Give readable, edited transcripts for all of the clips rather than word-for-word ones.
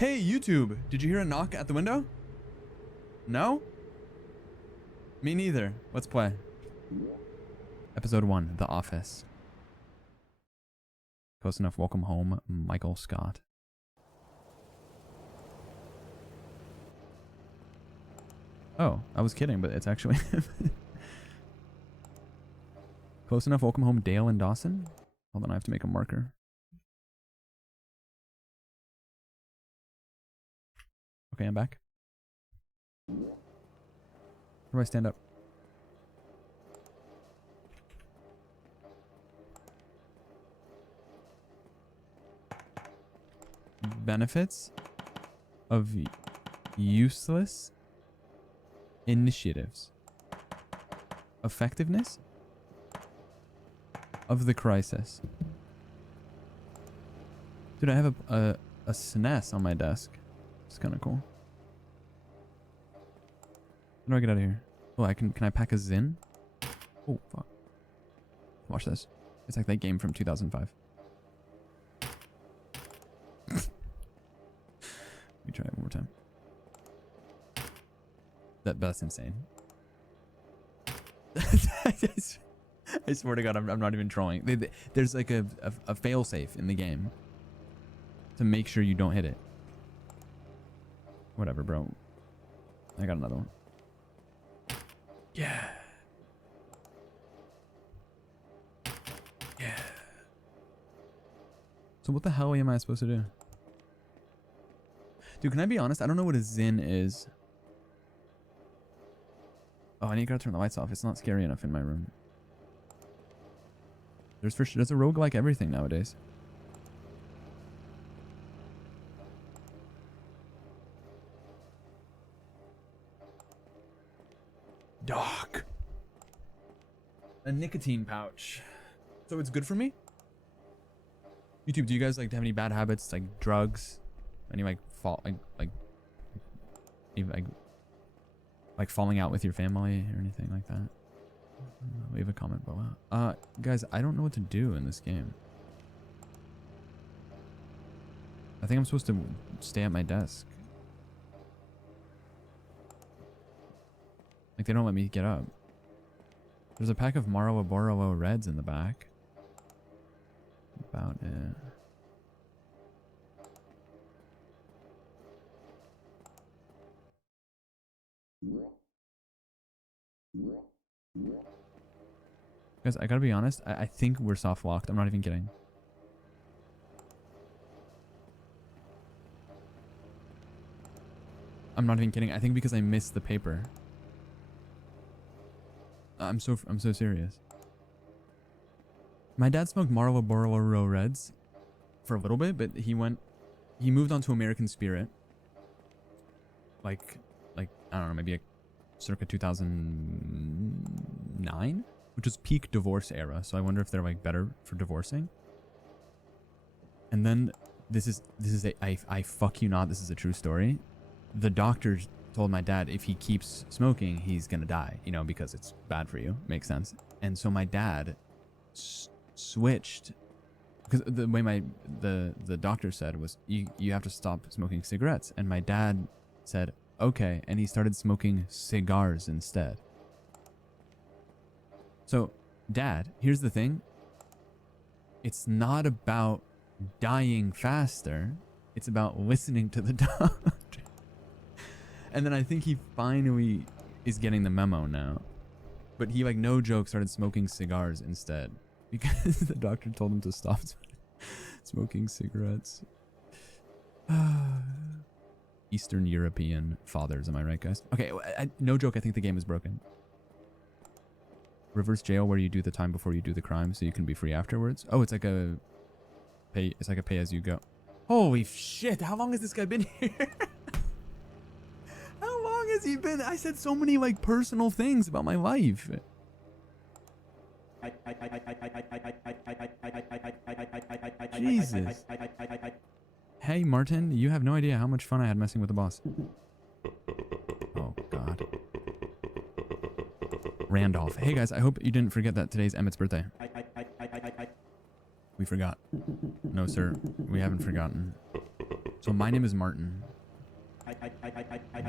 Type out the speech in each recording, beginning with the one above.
Hey, YouTube, did you hear a knock at the window? No? Me neither. Let's play. Episode 1, The Office. Close enough. Welcome home, Michael Scott. Oh, I was kidding, but it's actually him. Close enough. Welcome home, Dale and Dawson. Hold on, I have to make a marker. Okay, I'm back. Where do I stand up? Benefits of useless initiatives. Effectiveness of the crisis. Dude, I have a SNES on my desk. It's kind of cool. How do I get out of here? Oh, can I pack a Zin? Oh, fuck. Watch this. It's like that game from 2005. Let me try it one more time. That's insane. I swear to God, I'm not even trolling. There's like a failsafe in the game to make sure you don't hit it. Whatever, bro. I got another one. Yeah. Yeah. So what the hell am I supposed to do? Dude, can I be honest? I don't know what a Zin is. Oh, I need to turn the lights off. It's not scary enough in my room. There's a roguelike everything nowadays. Doc. A nicotine pouch. So it's good for me? YouTube, do you guys like have any bad habits like drugs? Any like falling out with your family or anything like that? Leave a comment below. Guys, I don't know what to do in this game. I think I'm supposed to stay at my desk. Like, they don't let me get up. There's a pack of Marlboro Reds in the back. About it. Guys, I gotta be honest. I think we're soft locked. I'm not even kidding. I'm not even kidding. I think because I missed the paper. I'm so serious. My dad smoked Marlboro Reds for a little bit, but he moved on to American Spirit. Like I don't know, maybe circa 2009, which was peak divorce era. So I wonder if they're like better for divorcing. And then I fuck you not, this is a true story. The doctors told my dad if he keeps smoking, he's gonna die, you know, because it's bad for you. Makes sense. And so my dad switched, because the way the doctor said was you have to stop smoking cigarettes. And my dad said, okay, and he started smoking cigars instead. So, Dad, here's the thing. It's not about dying faster. It's about listening to the doctor. And then I think he finally is getting the memo now. But he, like, no joke, started smoking cigars instead. Because the doctor told him to stop smoking cigarettes. Eastern European fathers, am I right, guys? Okay, no joke, I think the game is broken. Reverse jail, where you do the time before you do the crime so you can be free afterwards. Oh, it's like a pay as you go. Holy shit, how long has this guy been here? How long has he been? I said so many like personal things about my life. Jesus. Hey, Martin, you have no idea how much fun I had messing with the boss. Oh, God. Randolph. Hey, guys, I hope you didn't forget that today's Emmett's birthday. We forgot. No, sir. We haven't forgotten. So my name is Martin.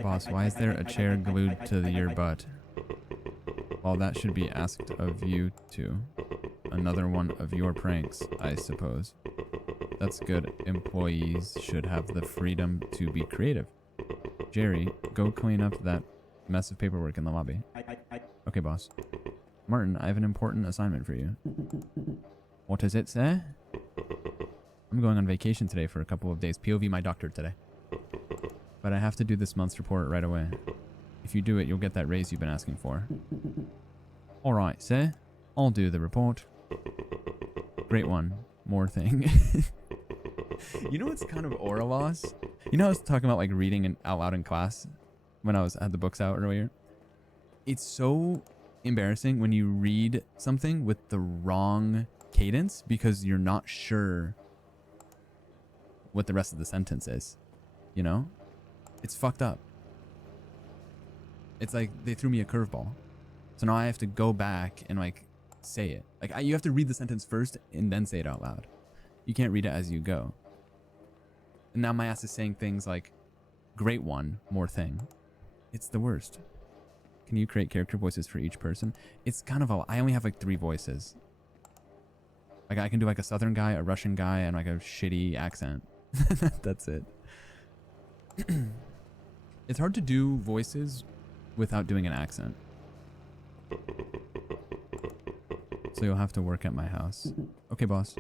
Boss, why is there a chair glued to your butt? Well, that should be asked of you too. Another one of your pranks, I suppose. That's good. Employees should have the freedom to be creative. Jerry, go clean up that mess of paperwork in the lobby. Okay, boss. Martin, I have an important assignment for you. What does it say? I'm going on vacation today for a couple of days. POV my doctor today. But I have to do this month's report right away. If you do it, you'll get that raise you've been asking for. Alright, sir. I'll do the report. Great one. More thing. You know what's kind of aura loss? You know I was talking about like reading out loud in class when I had the books out earlier? It's so embarrassing when you read something with the wrong cadence because you're not sure what the rest of the sentence is. You know? It's fucked up. It's like they threw me a curveball. So now I have to go back and like say it. Like you have to read the sentence first and then say it out loud. You can't read it as you go. And now my ass is saying things like, great one, more thing. It's the worst. Can you create character voices for each person? It's kind of I only have like 3 voices. Like I can do like a southern guy, a Russian guy, and like a shitty accent. That's it. It's hard to do voices without doing an accent. So you'll have to work at my house. Okay, boss.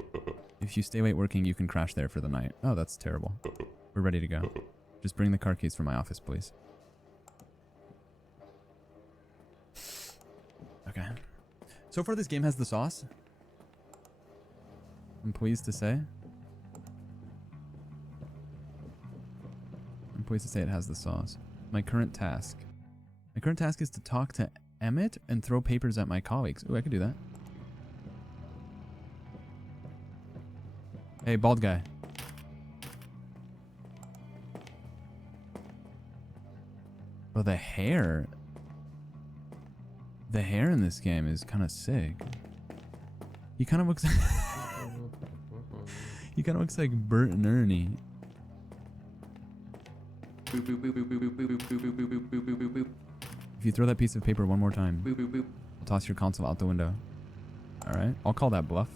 If you stay late working, you can crash there for the night. Oh, that's terrible. We're ready to go. Just bring the car keys from my office, please. Okay. So far, this game has the sauce. I'm pleased to say. I'm pleased to say it has the sauce. My current task. My current task is to talk to Emmett and throw papers at my colleagues. Ooh, I could do that. Hey, bald guy. Well, the hair. The hair in this game is kind of sick. He kind of looks. He kind of looks like Bert and Ernie. If you throw that piece of paper one more time, I'll toss your console out the window. All right, I'll call that bluff.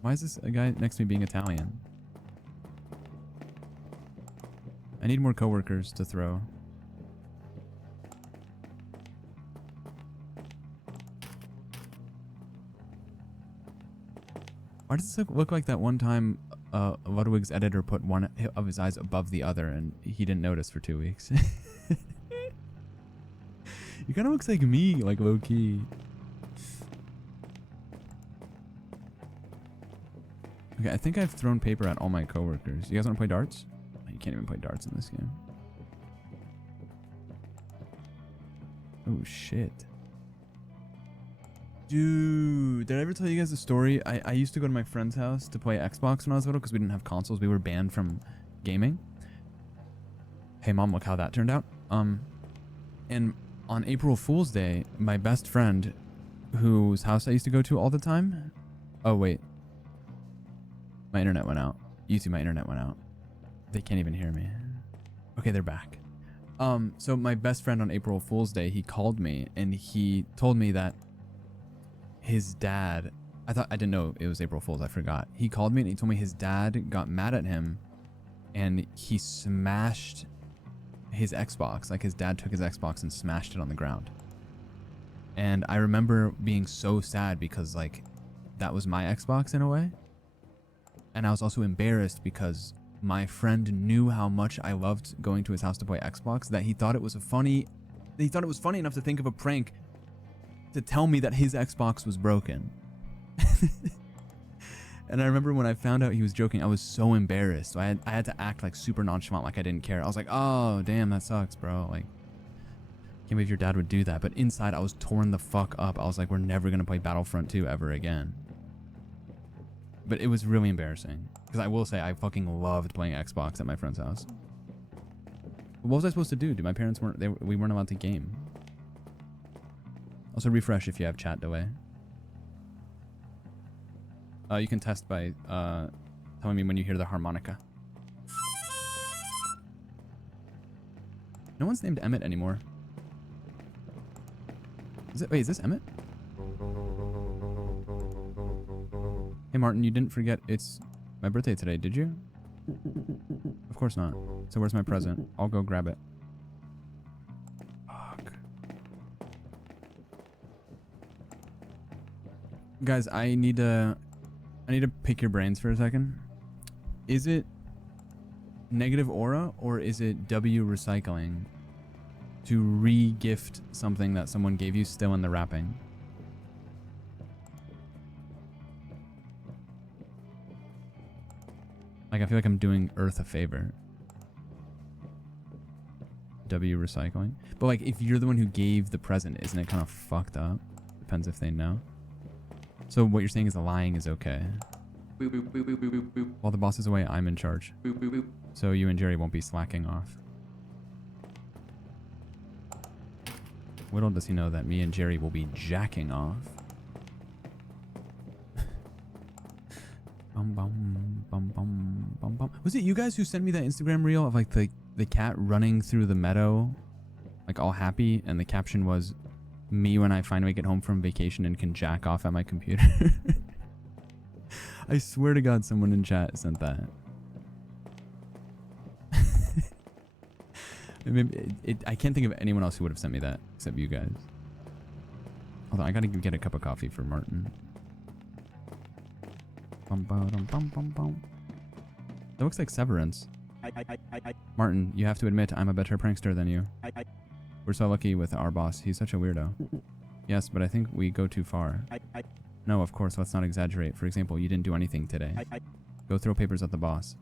Why is this a guy next to me being Italian? I need more coworkers to throw. Why does this look like that one time Ludwig's editor put one of his eyes above the other and he didn't notice for 2 weeks? He kind of looks like me, like low key. Okay, I think I've thrown paper at all my coworkers. You guys want to play darts? You can't even play darts in this game. Oh, shit. Dude, did I ever tell you guys the story? I used to go to my friend's house to play Xbox when I was little because we didn't have consoles. We were banned from gaming. Hey, Mom, look how that turned out. And on April Fool's Day, my best friend, whose house I used to go to all the time... Oh, wait. My internet went out. YouTube, my internet went out. They can't even hear me. Okay, they're back. So my best friend on April Fool's Day, he called me and he told me that his dad, I didn't know it was April Fool's, I forgot. He called me and he told me his dad got mad at him and he smashed his Xbox. Like his dad took his Xbox and smashed it on the ground. And I remember being so sad because like that was my Xbox in a way. And I was also embarrassed because my friend knew how much I loved going to his house to play Xbox that he thought it was funny enough to think of a prank to tell me that his Xbox was broken. And I remember when I found out he was joking, I was so embarrassed. So I had to act like super nonchalant, like I didn't care. I was like, oh, damn, that sucks, bro. Like, can't believe your dad would do that. But inside, I was torn the fuck up. I was like, we're never going to play Battlefront 2 ever again. But it was really embarrassing. Because I will say, I fucking loved playing Xbox at my friend's house. What was I supposed to do? My parents we weren't allowed to game. Also refresh if you have chat delay. You can test by telling me when you hear the harmonica. No one's named Emmett anymore. Wait, is this Emmett? Hey Martin, you didn't forget it's my birthday today, did you? Of course not. So where's my present? I'll go grab it. Fuck. Guys, I need to pick your brains for a second. Is it negative aura or is it W recycling to re-gift something that someone gave you still in the wrapping? Like, I feel like I'm doing Earth a favor. W recycling. But like, if you're the one who gave the present, isn't it kind of fucked up? Depends if they know. So what you're saying is the lying is okay. While the boss is away, I'm in charge. So you and Jerry won't be slacking off. Little does he know that me and Jerry will be jacking off. Bum, bum, bum, bum, bum, bum. Was it you guys who sent me that Instagram reel of like the cat running through the meadow, like all happy, and the caption was, "Me when I finally get home from vacation and can jack off at my computer." I swear to God, someone in chat sent that. I can't think of anyone else who would have sent me that except you guys. Hold on, I gotta get a cup of coffee for Martin. Bum, bum, bum, bum, bum. That looks like Severance. Martin, you have to admit I'm a better prankster than you. We're so lucky with our boss. He's such a weirdo. Yes, but I think we go too far. No, of course, let's not exaggerate. For example, you didn't do anything today. Go throw papers at the boss.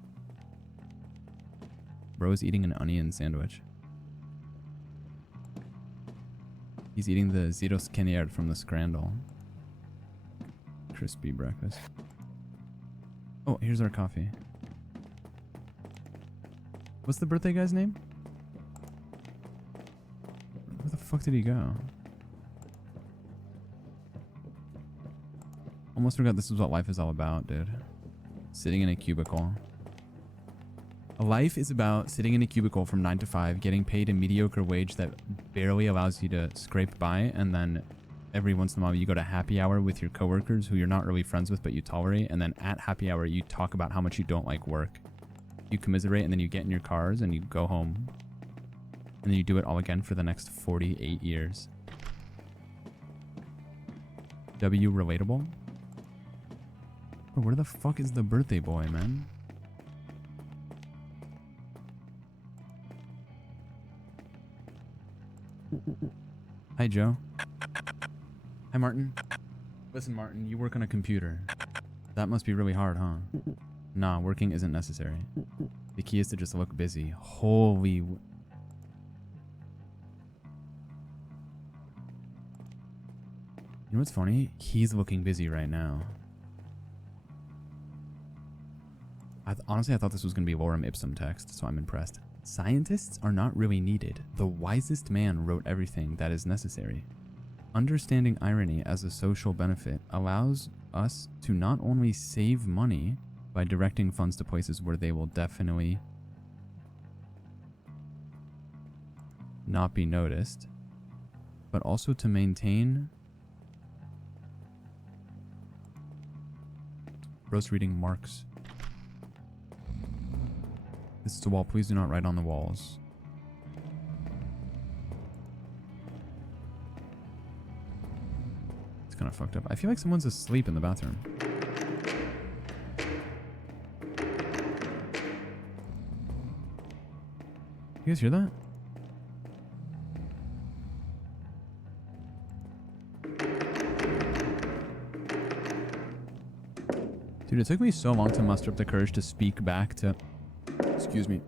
Bro's eating an onion sandwich. He's eating the Zero Scanier from the Scrandle. Crispy breakfast. Oh, here's our coffee. What's the birthday guy's name? Where the fuck did he go? Almost forgot this is what life is all about, dude. Sitting in a cubicle. Life is about sitting in a cubicle from 9 to 5, getting paid a mediocre wage that barely allows you to scrape by, and then every once in a while you go to happy hour with your coworkers who you're not really friends with but you tolerate, and then at happy hour you talk about how much you don't like work. You commiserate, and then you get in your cars and you go home. And then you do it all again for the next 48 years. W relatable? Bro, where the fuck is the birthday boy, man? Hi, Joe. Hi, Martin. Listen, Martin, you work on a computer. That must be really hard, huh? Nah, working isn't necessary. The key is to just look busy. Holy... You know what's funny? He's looking busy right now. Honestly, I thought this was going to be lorem ipsum text, so I'm impressed. Scientists are not really needed. The wisest man wrote everything that is necessary. Understanding irony as a social benefit allows us to not only save money by directing funds to places where they will definitely not be noticed, but also to maintain... Bro's reading Marx. This is a wall. Please do not write on the walls. It's kind of fucked up. I feel like someone's asleep in the bathroom. You guys hear that? Dude, it took me so long to muster up the courage to speak back to... Excuse me.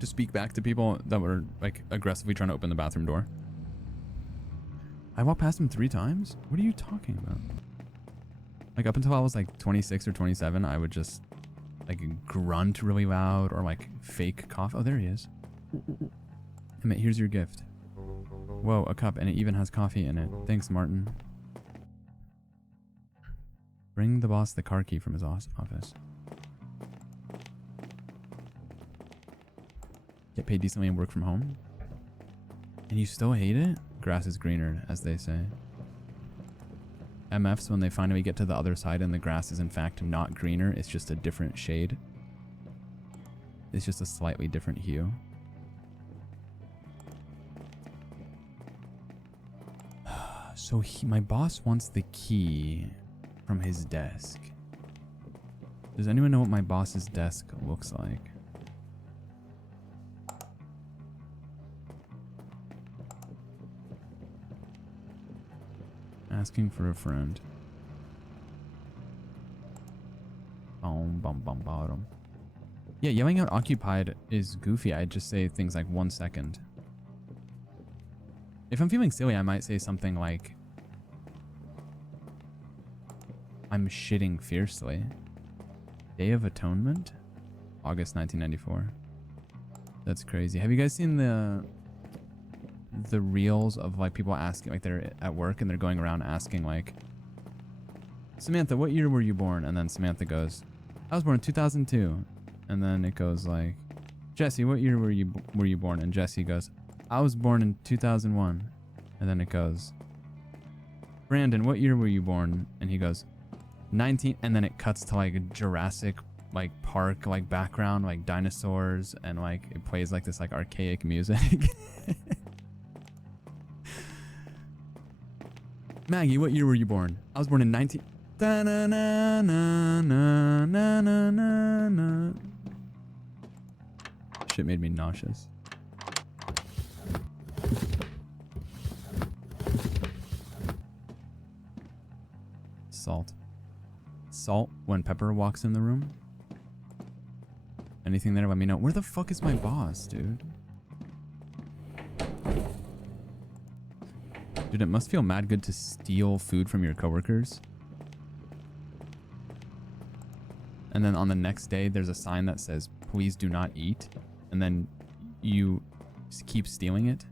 To speak back to people that were, like, aggressively trying to open the bathroom door. I walked past him 3 times? What are you talking about? Like, up until I was, like, 26 or 27, I would just, like, grunt really loud or, like, fake cough. Oh, there he is. Emmett, here's your gift. Whoa, a cup, and it even has coffee in it. Thanks, Martin. Bring the boss the car key from his office. Get paid decently and work from home. And you still hate it? Grass is greener, as they say. MFs, when they finally get to the other side and the grass is in fact not greener, it's just a different shade. It's just a slightly different hue. So my boss wants the key from his desk. Does anyone know what my boss's desk looks like? Asking for a friend. Bottom. Yeah, yelling out occupied is goofy. I'd just say things like 1 second. If I'm feeling silly, I might say something like, I'm shitting fiercely. Day of Atonement? August 1994. That's crazy. Have you guys seen the reels of like people asking, like they're at work and they're going around asking like, Samantha, what year were you born? And then Samantha goes, I was born in 2002. And then it goes like, Jesse, what year were you born? And Jesse goes, I was born in 2001. And then it goes, Brandon, what year were you born? And he goes, 19. And then it cuts to like a Jurassic like Park like background, like dinosaurs, and like it plays like this like archaic music. Maggie, what year were you born? I was born in 19. Shit made me nauseous. Salt. Salt when Pepper walks in the room. Anything there, let me know. Where the fuck is my boss, dude? Dude, it must feel mad good to steal food from your coworkers. And then on the next day, there's a sign that says, please do not eat. And then you keep stealing it.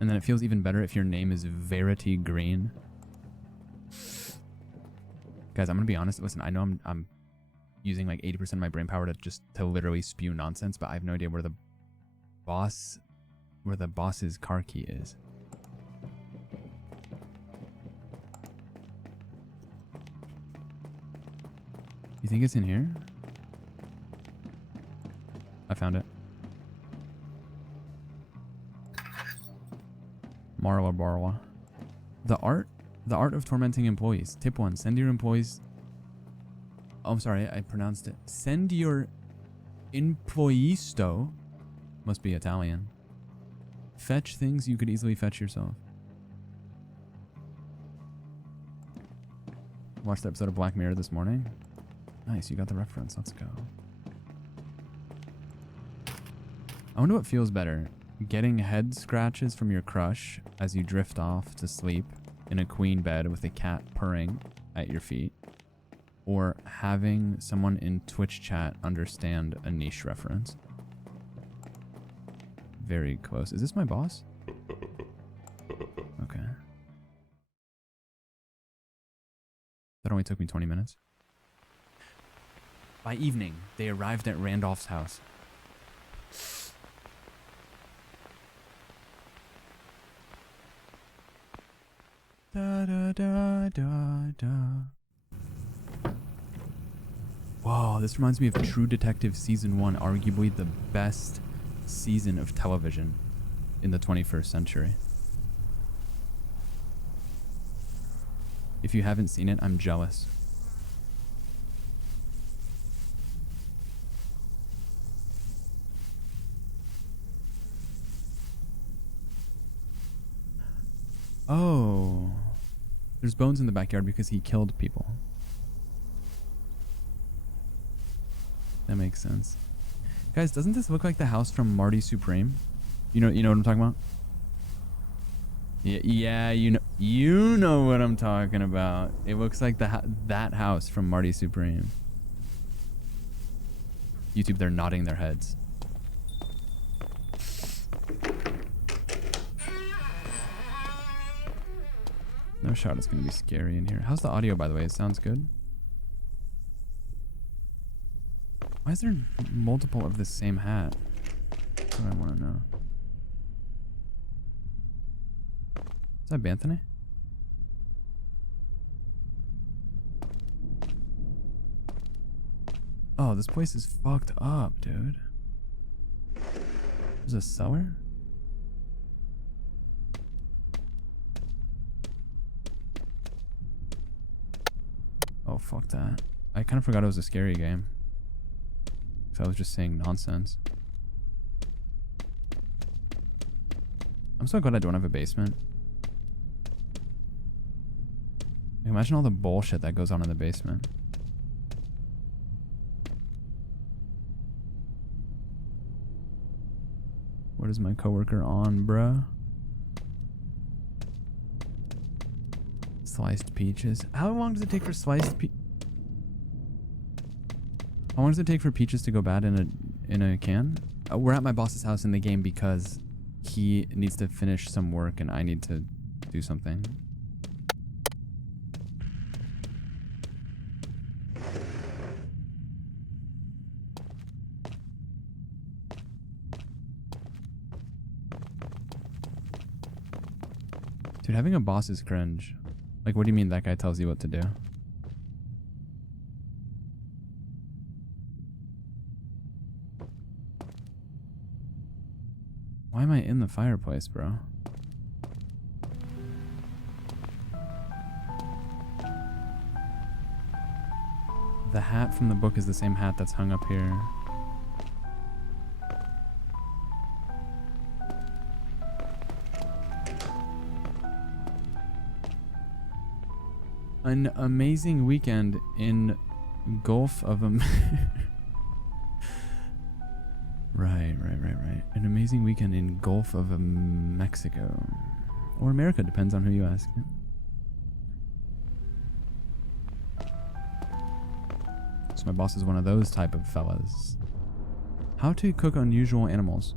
And then it feels even better if your name is Verity Green. Guys, I'm gonna be honest. Listen, I know I'm using like 80% of my brain power to literally spew nonsense, but I have no idea where the boss's car key is. You think it's in here? I found it. Marla Barla. The art of tormenting employees. Tip 1. Send your employees... Oh, I'm sorry. I pronounced it. Send your employisto... Must be Italian. Fetch things you could easily fetch yourself. Watched the episode of Black Mirror this morning. Nice, you got the reference. Let's go. I wonder what feels better. Getting head scratches from your crush as you drift off to sleep in a queen bed with a cat purring at your feet. Or having someone in Twitch chat understand a niche reference. Very close. Is this my boss? Okay. That only took me 20 minutes. By evening, they arrived at Randolph's house. Da, da, da, da, da. Whoa, this reminds me of True Detective Season 1, arguably the best season of television in the 21st century. If you haven't seen it, I'm jealous. Oh. There's bones in the backyard because he killed people. That makes sense. Guys, doesn't this look like the house from Marty Supreme? You know what I'm talking about? Yeah, you know what I'm talking about. It looks like that house from Marty Supreme. YouTube, they're nodding their heads. No shot it's gonna be scary in here. How's the audio, by the way? It sounds good. Why is there multiple of the same hat? That's what I want to know. Is that Banthony? Oh, this place is fucked up, dude. There's a cellar? Oh, fuck that. I kind of forgot it was a scary game. Because I was just saying nonsense. I'm so glad I don't have a basement. Imagine all the bullshit that goes on in the basement. What is my coworker on, bruh? Sliced peaches. How long does it take for sliced How long does it take for peaches to go bad in a can? We're at my boss's house in the game because he needs to finish some work and I need to do something. Dude, having a boss is cringe. Like, what do you mean that guy tells you what to do? Why am I in the fireplace, bro? The hat from the book is the same hat that's hung up here. An amazing weekend in Gulf of Right. An amazing weekend in Gulf of Mexico. Or America, depends on who you ask. So my boss is one of those type of fellas. How to cook unusual animals.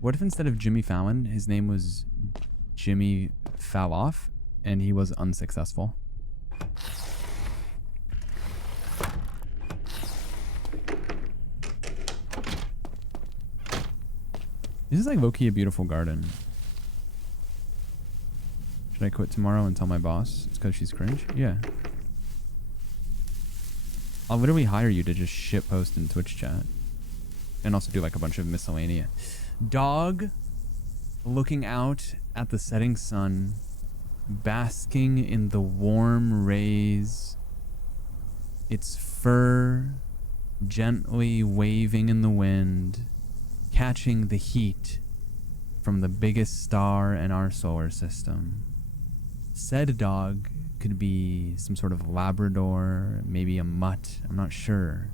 What if instead of Jimmy Fallon, his name was Jimmy Falloff, and he was unsuccessful? This is like low-key a beautiful garden. Should I quit tomorrow and tell my boss it's because she's cringe? Yeah. I'll literally hire you to just shitpost in Twitch chat. And also do like a bunch of miscellaneous. Dog looking out at the setting sun, basking in the warm rays, its fur gently waving in the wind, catching the heat from the biggest star in our solar system. Said dog could be some sort of Labrador, maybe a mutt, I'm not sure.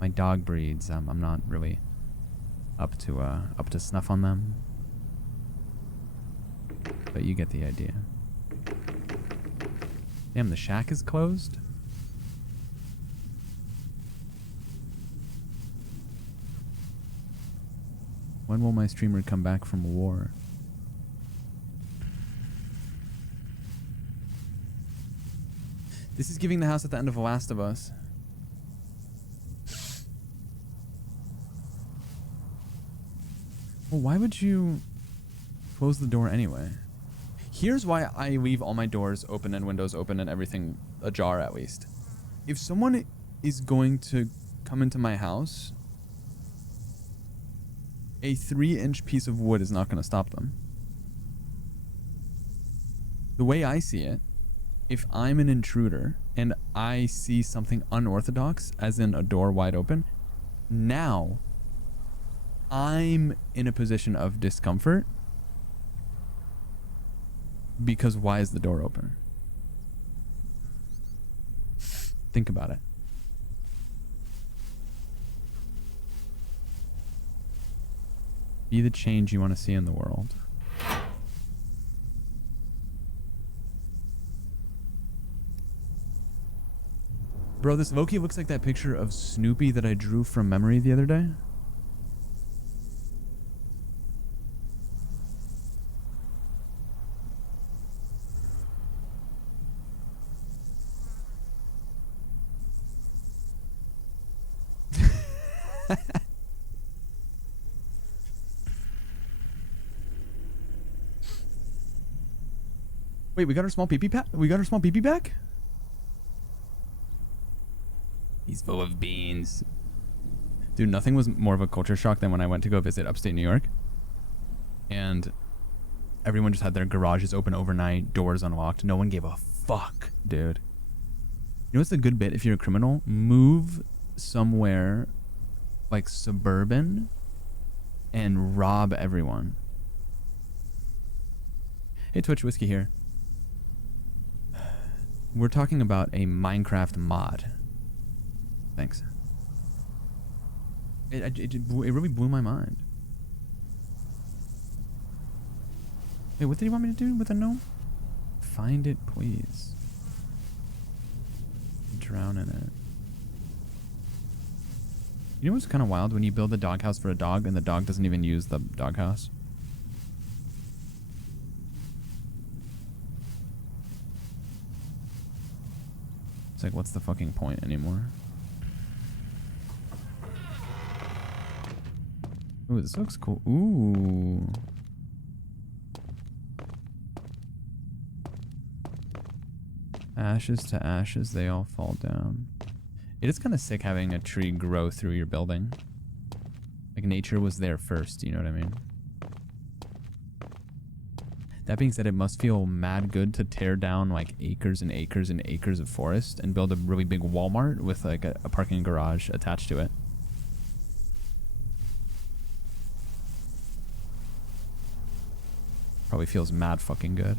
My dog breeds, I'm not really up to snuff on them, but you get the idea. Damn, the shack is closed. When will my streamer come back from war? This is giving the house at the end of The Last of Us. Well, why would you close the door anyway? Here's why I leave all my doors open and windows open and everything ajar at least. If someone is going to come into my house, a 3-inch piece of wood is not going to stop them. The way I see it, if I'm an intruder and I see something unorthodox, as in a door wide open, now I'm in a position of discomfort because why is the door open? Think about it. Be the change you want to see in the world. Bro, this Loki looks like that picture of Snoopy that I drew from memory the other day. Wait, we got our small PP pack? We got our small PP back? He's full of beans. Dude, nothing was more of a culture shock than when I went to go visit upstate New York. And everyone just had their garages open overnight, doors unlocked. No one gave a fuck, dude. You know what's a good bit if you're a criminal? Move somewhere like suburban and rob everyone. Hey, Twitch Whiskey here. We're talking about a Minecraft mod. Thanks. It really blew my mind. Wait, what did he want me to do with a gnome? Find it, please. Drown in it. You know what's kind of wild? When you build a doghouse for a dog and the dog doesn't even use the doghouse. It's like, what's the fucking point anymore? Ooh, this looks cool. Ooh. Ashes to ashes, they all fall down. It is kind of sick having a tree grow through your building. Like, nature was there first, you know what I mean? That being said, it must feel mad good to tear down like acres and acres and acres of forest and build a really big Walmart with like a parking garage attached to it. Probably feels mad fucking good.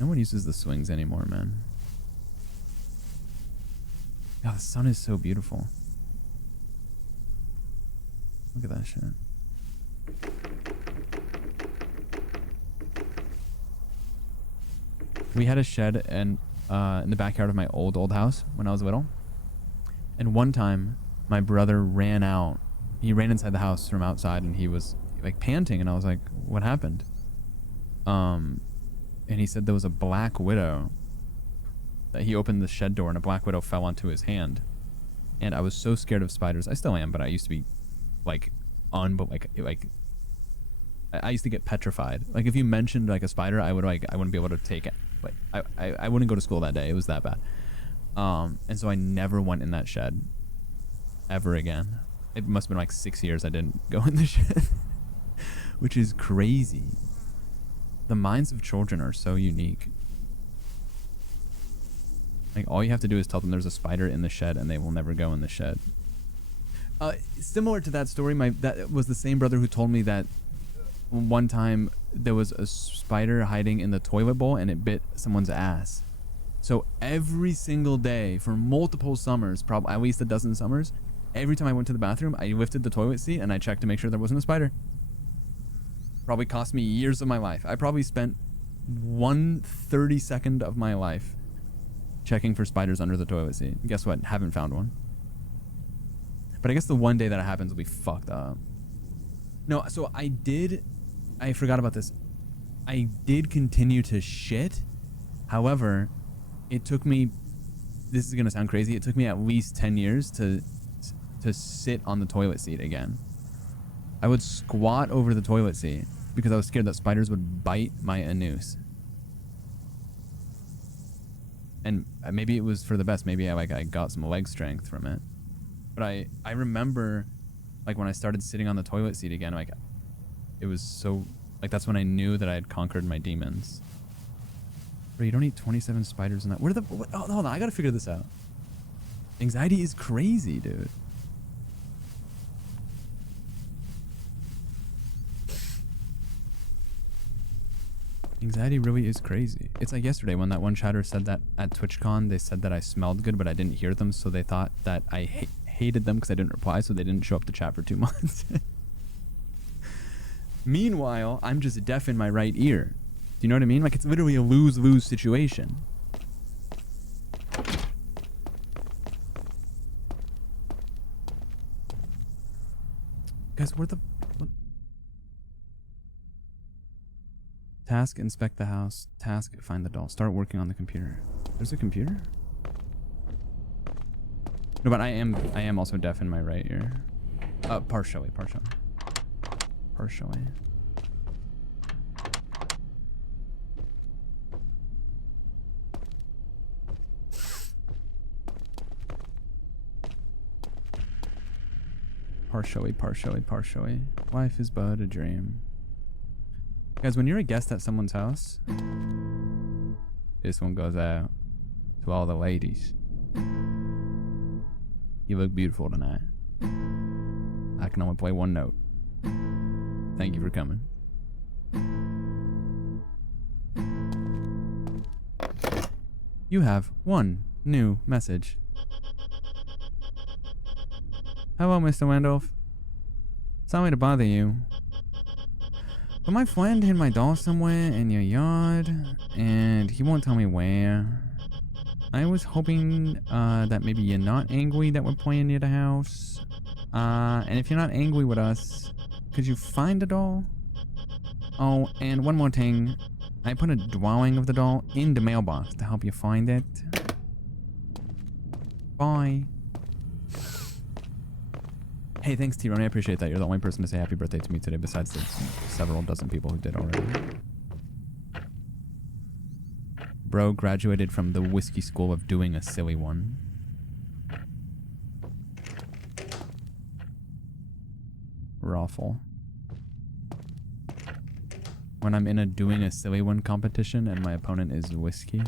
No one uses the swings anymore, man. God, the sun is so beautiful. Look at that shit. We had a shed in the backyard of my old house when I was little. And one time, my brother ran out. He ran inside the house from outside, and he was like panting. And I was like, "What happened?" And he said there was a black widow. That he opened the shed door, and a black widow fell onto his hand. And I was so scared of spiders. I still am, but I used to be like I used to get petrified. Like if you mentioned like a spider, I wouldn't be able to take it. Like I wouldn't go to school that day. It was that bad. And so I never went in that shed ever again. It must have been like 6 years I didn't go in the shed, which is crazy. The minds of children are so unique. Like all you have to do is tell them there's a spider in the shed, and they will never go in the shed. Similar to that story, that was the same brother who told me that one time there was a spider hiding in the toilet bowl and it bit someone's ass. So every single day for multiple summers, probably at least a dozen summers, every time I went to the bathroom, I lifted the toilet seat and I checked to make sure there wasn't a spider. Probably cost me years of my life. I probably spent 1/32 of my life checking for spiders under the toilet seat. Guess what? Haven't found one. But I guess the one day that it happens will be fucked up. No, so I forgot about this. I did continue to shit. However, it took me, this is going to sound crazy, it took me at least 10 years to sit on the toilet seat again. I would squat over the toilet seat because I was scared that spiders would bite my anus. And maybe it was for the best. Maybe I got some leg strength from it. But I remember like when I started sitting on the toilet seat again, like it was so like that's when I knew that I had conquered my demons. Bro, you don't need 27 spiders in that. What? Oh, hold on, I gotta figure this out. Anxiety is crazy, dude. Anxiety really is crazy. It's like yesterday when that one chatter said that at TwitchCon, they said that I smelled good, but I didn't hear them, so they thought that I hated them because I didn't reply, so they didn't show up to chat for 2 months. Meanwhile, I'm just deaf in my right ear. Do you know what I mean? Like, it's literally a lose-lose situation. Guys, where the... What? Task, inspect the house. Task, find the doll. Start working on the computer. There's a computer? No, but I am also deaf in my right ear. Partially. Partially. Life is but a dream. Guys, when you're a guest at someone's house, this one goes out to all the ladies. You look beautiful tonight. I can only play one note. Thank you for coming. You have one new message. Hello, Mr. Randolph. Sorry to bother you, but my friend hid my doll somewhere in your yard, and he won't tell me where. I was hoping that maybe you're not angry that we're playing near the house. And if you're not angry with us, could you find the doll? Oh, and one more thing. I put a drawing of the doll in the mailbox to help you find it. Bye. Hey, thanks, T-Ron. I appreciate that. You're the only person to say happy birthday to me today besides the several dozen people who did already. Bro graduated from the whiskey school of doing a silly one. Raffle. When I'm in a doing a silly one competition and my opponent is whiskey.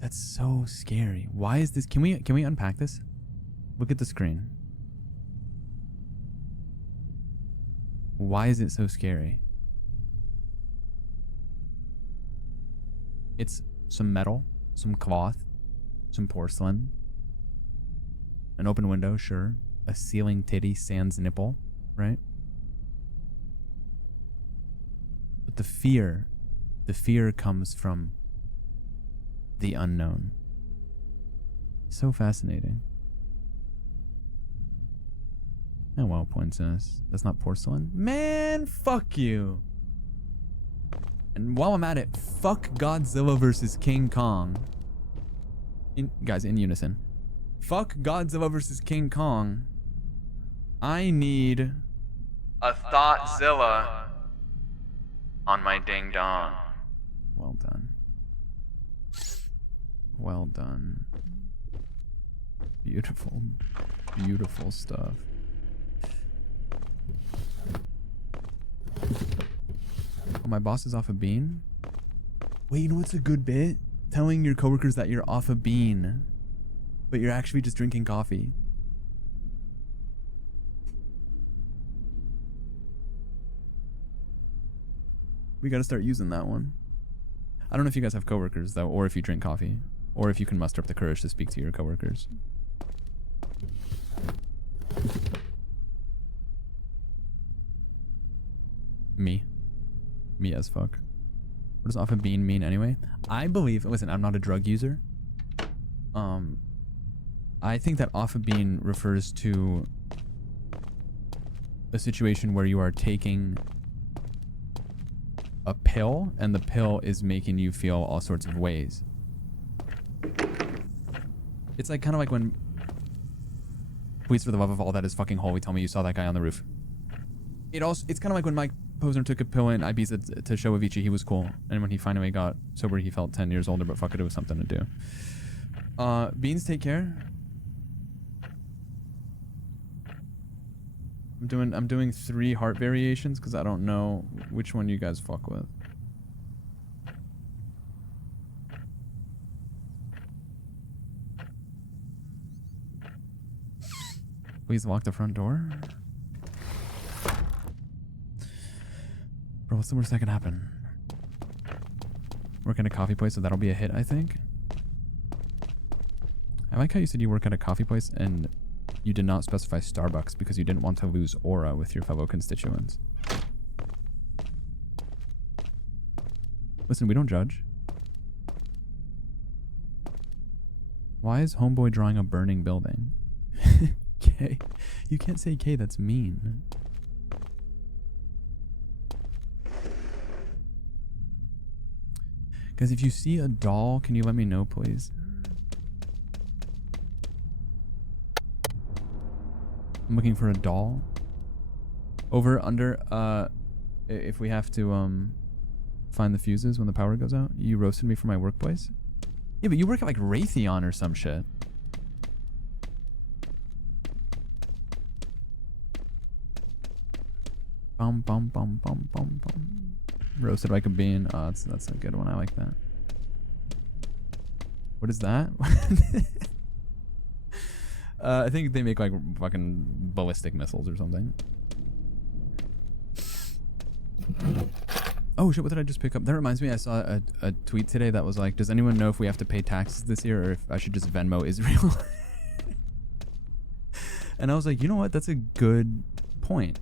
That's so scary. Why is this? Can we unpack this? Look at the screen. Why is it so scary? It's some metal, some cloth, some porcelain, an open window, sure, a ceiling titty sans nipple, right? But the fear comes from the unknown. So fascinating. Oh well, poinsettias. That's not porcelain? Man, fuck you. And while I'm at it, fuck Godzilla versus King Kong. Guys, in unison. Fuck Godzilla versus King Kong. I need a Thoughtsilla on my ding dong. Well done. Well done. Beautiful, beautiful stuff. Oh, my boss is off a bean? Wait, you know what's a good bit? Telling your coworkers that you're off a bean, but you're actually just drinking coffee. We gotta start using that one. I don't know if you guys have coworkers though, or if you drink coffee, or if you can muster up the courage to speak to your coworkers. Me as fuck. What does off a bean mean anyway? I believe, listen, I'm not a drug user. I think that off a bean refers to a situation where you are taking a pill and the pill is making you feel all sorts of ways. It's like kind of like when, please for the love of all that is fucking holy, tell me you saw that guy on the roof. It's kind of like when Mike Posner took a pill in Ibiza to show Avicii he was cool, and when he finally got sober he felt 10 years older, but fuck it, it was something to do. Beans, take care. I'm doing 3 heart variations because I don't know which one you guys fuck with. Please lock the front door. Bro, what's the worst that can happen? Work at a coffee place, so that'll be a hit, I think. I like how you said you work at a coffee place and you did not specify Starbucks because you didn't want to lose aura with your fellow constituents. Listen, we don't judge. Why is homeboy drawing a burning building? K. You can't say K, that's mean. Guys, if you see a doll, can you let me know, please? I'm looking for a doll. Over, under, if we have to, find the fuses when the power goes out. You roasted me for my workplace? Yeah, but you work at, like, Raytheon or some shit. Bum, bum, bum, bum, bum, bum. Roasted like a bean. Oh, that's a good one. I like that. What is that? I think they make like fucking ballistic missiles or something. Oh shit, what did I just pick up? That reminds me, I saw a tweet today that was like, does anyone know if we have to pay taxes this year or if I should just Venmo Israel? And I was like, you know what? That's a good point.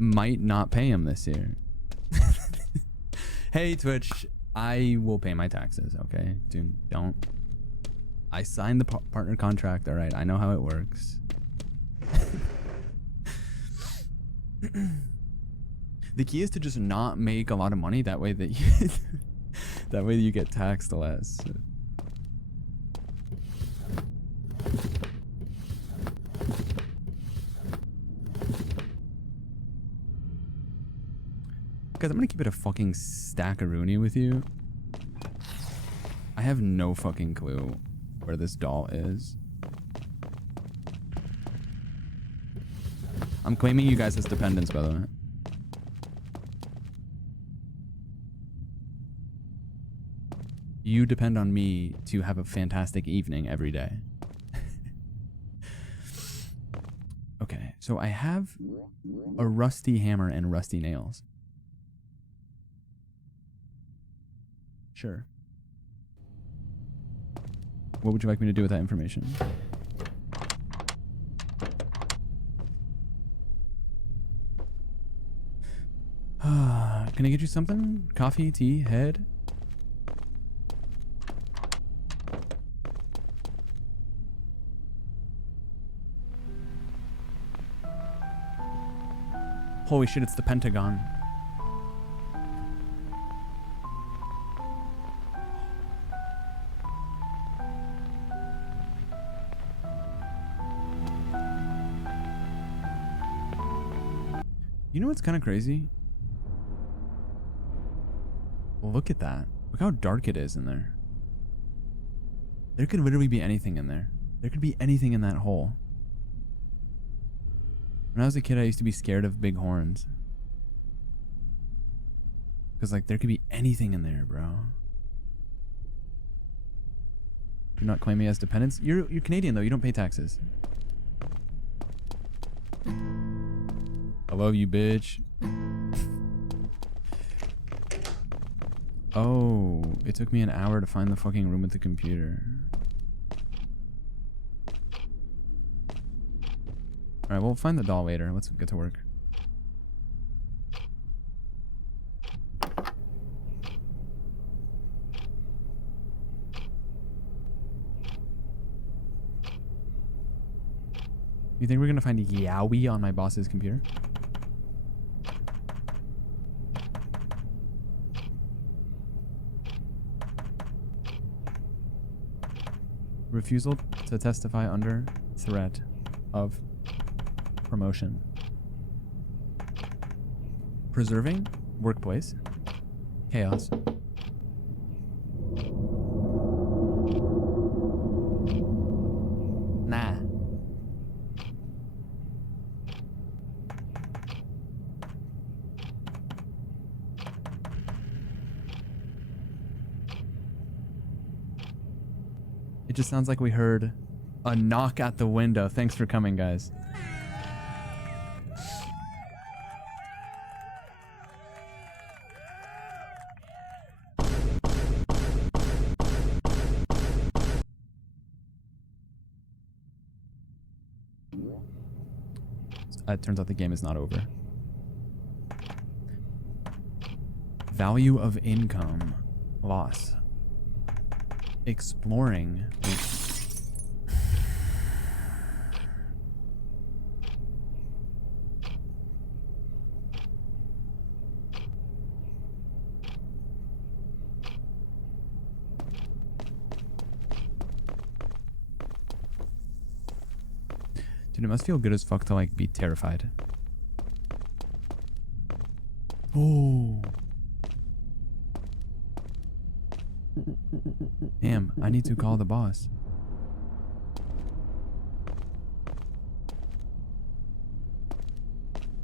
Might not pay him this year. Hey Twitch, I will pay my taxes, okay? Dude, don't. I signed the partner contract, alright? I know how it works. The key is to just not make a lot of money, that way that you that way you get taxed less. Guys, I'm gonna keep it a fucking stackaroonie with you. I have no fucking clue where this doll is. I'm claiming you guys as dependents, by the way. You depend on me to have a fantastic evening every day. Okay, so I have a rusty hammer and rusty nails. Sure. What would you like me to do with that information? Can I get you something? Coffee, tea, head? Holy shit, it's the Pentagon. You know what's kind of crazy? Look at that. Look how dark it is in there. There could literally be anything in there. There could be anything in that hole. When I was a kid, I used to be scared of big horns. Because, like, there could be anything in there, bro. Do not claim me as dependents. You're Canadian, though. You don't pay taxes. I love you, bitch. Oh, it took me an hour to find the fucking room with the computer. Alright, we'll find the doll later. Let's get to work. You think we're gonna find Yowie on my boss's computer? Refusal to testify under threat of promotion. Preserving workplace chaos. Nah. It just sounds like we heard a knock at the window. Thanks for coming, guys. It turns out the game is not over. Value of income loss. exploring. Dude, it must feel good as fuck to like be terrified. Oh. Damn, I need to call the boss.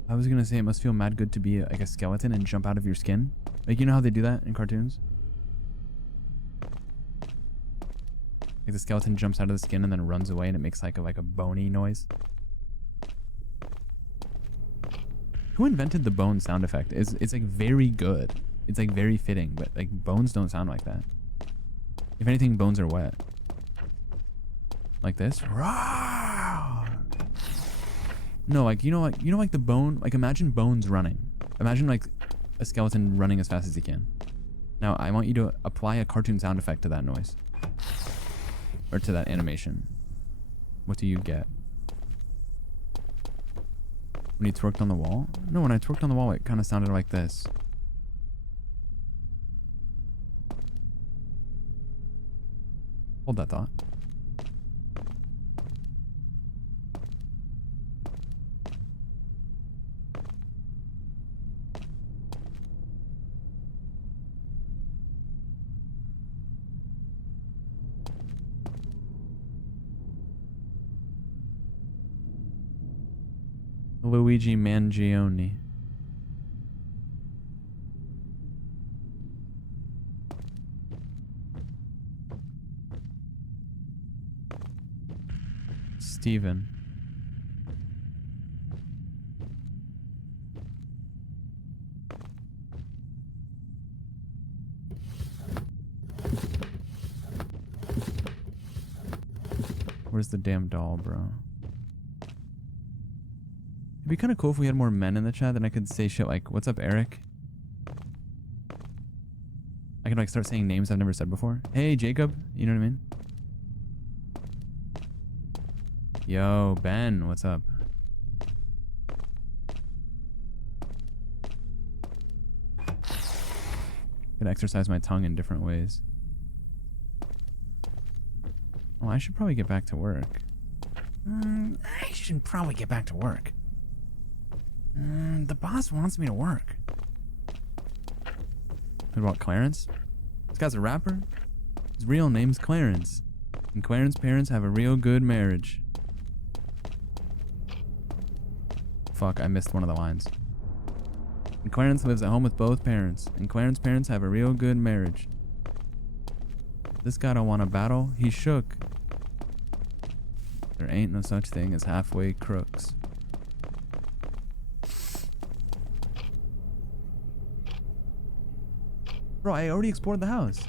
I was gonna say it must feel mad good to be like a skeleton and jump out of your skin. Like, you know how they do that in cartoons? Like the skeleton jumps out of the skin and then runs away and it makes like a bony noise. Who invented the bone sound effect? It's like very good. It's like very fitting, but like bones don't sound like that. If anything, bones are wet. Like this. No, like you know like the bone, like imagine bones running. Imagine like a skeleton running as fast as he can. Now I want you to apply a cartoon sound effect to that noise. Or to that animation. What do you get? When you twerked on the wall? No, when I twerked on the wall, it kind of sounded like this. Hold that thought. Luigi Mangione. Steven. Where's the damn doll, bro? It'd be kind of cool if we had more men in the chat, then I could say shit like, "What's up, Eric?" I can like start saying names I've never said before. Hey, Jacob. You know what I mean? Yo, Ben. What's up? Could exercise my tongue in different ways. Oh, I should probably get back to work. I should probably get back to work. The boss wants me to work. What about Clarence? This guy's a rapper. His real name's Clarence. And Clarence's parents have a real good marriage. Fuck, I missed one of the lines. And Clarence lives at home with both parents. And Clarence's parents have a real good marriage. This guy don't want to battle. He shook. There ain't no such thing as halfway crooks. Bro, I already explored the house.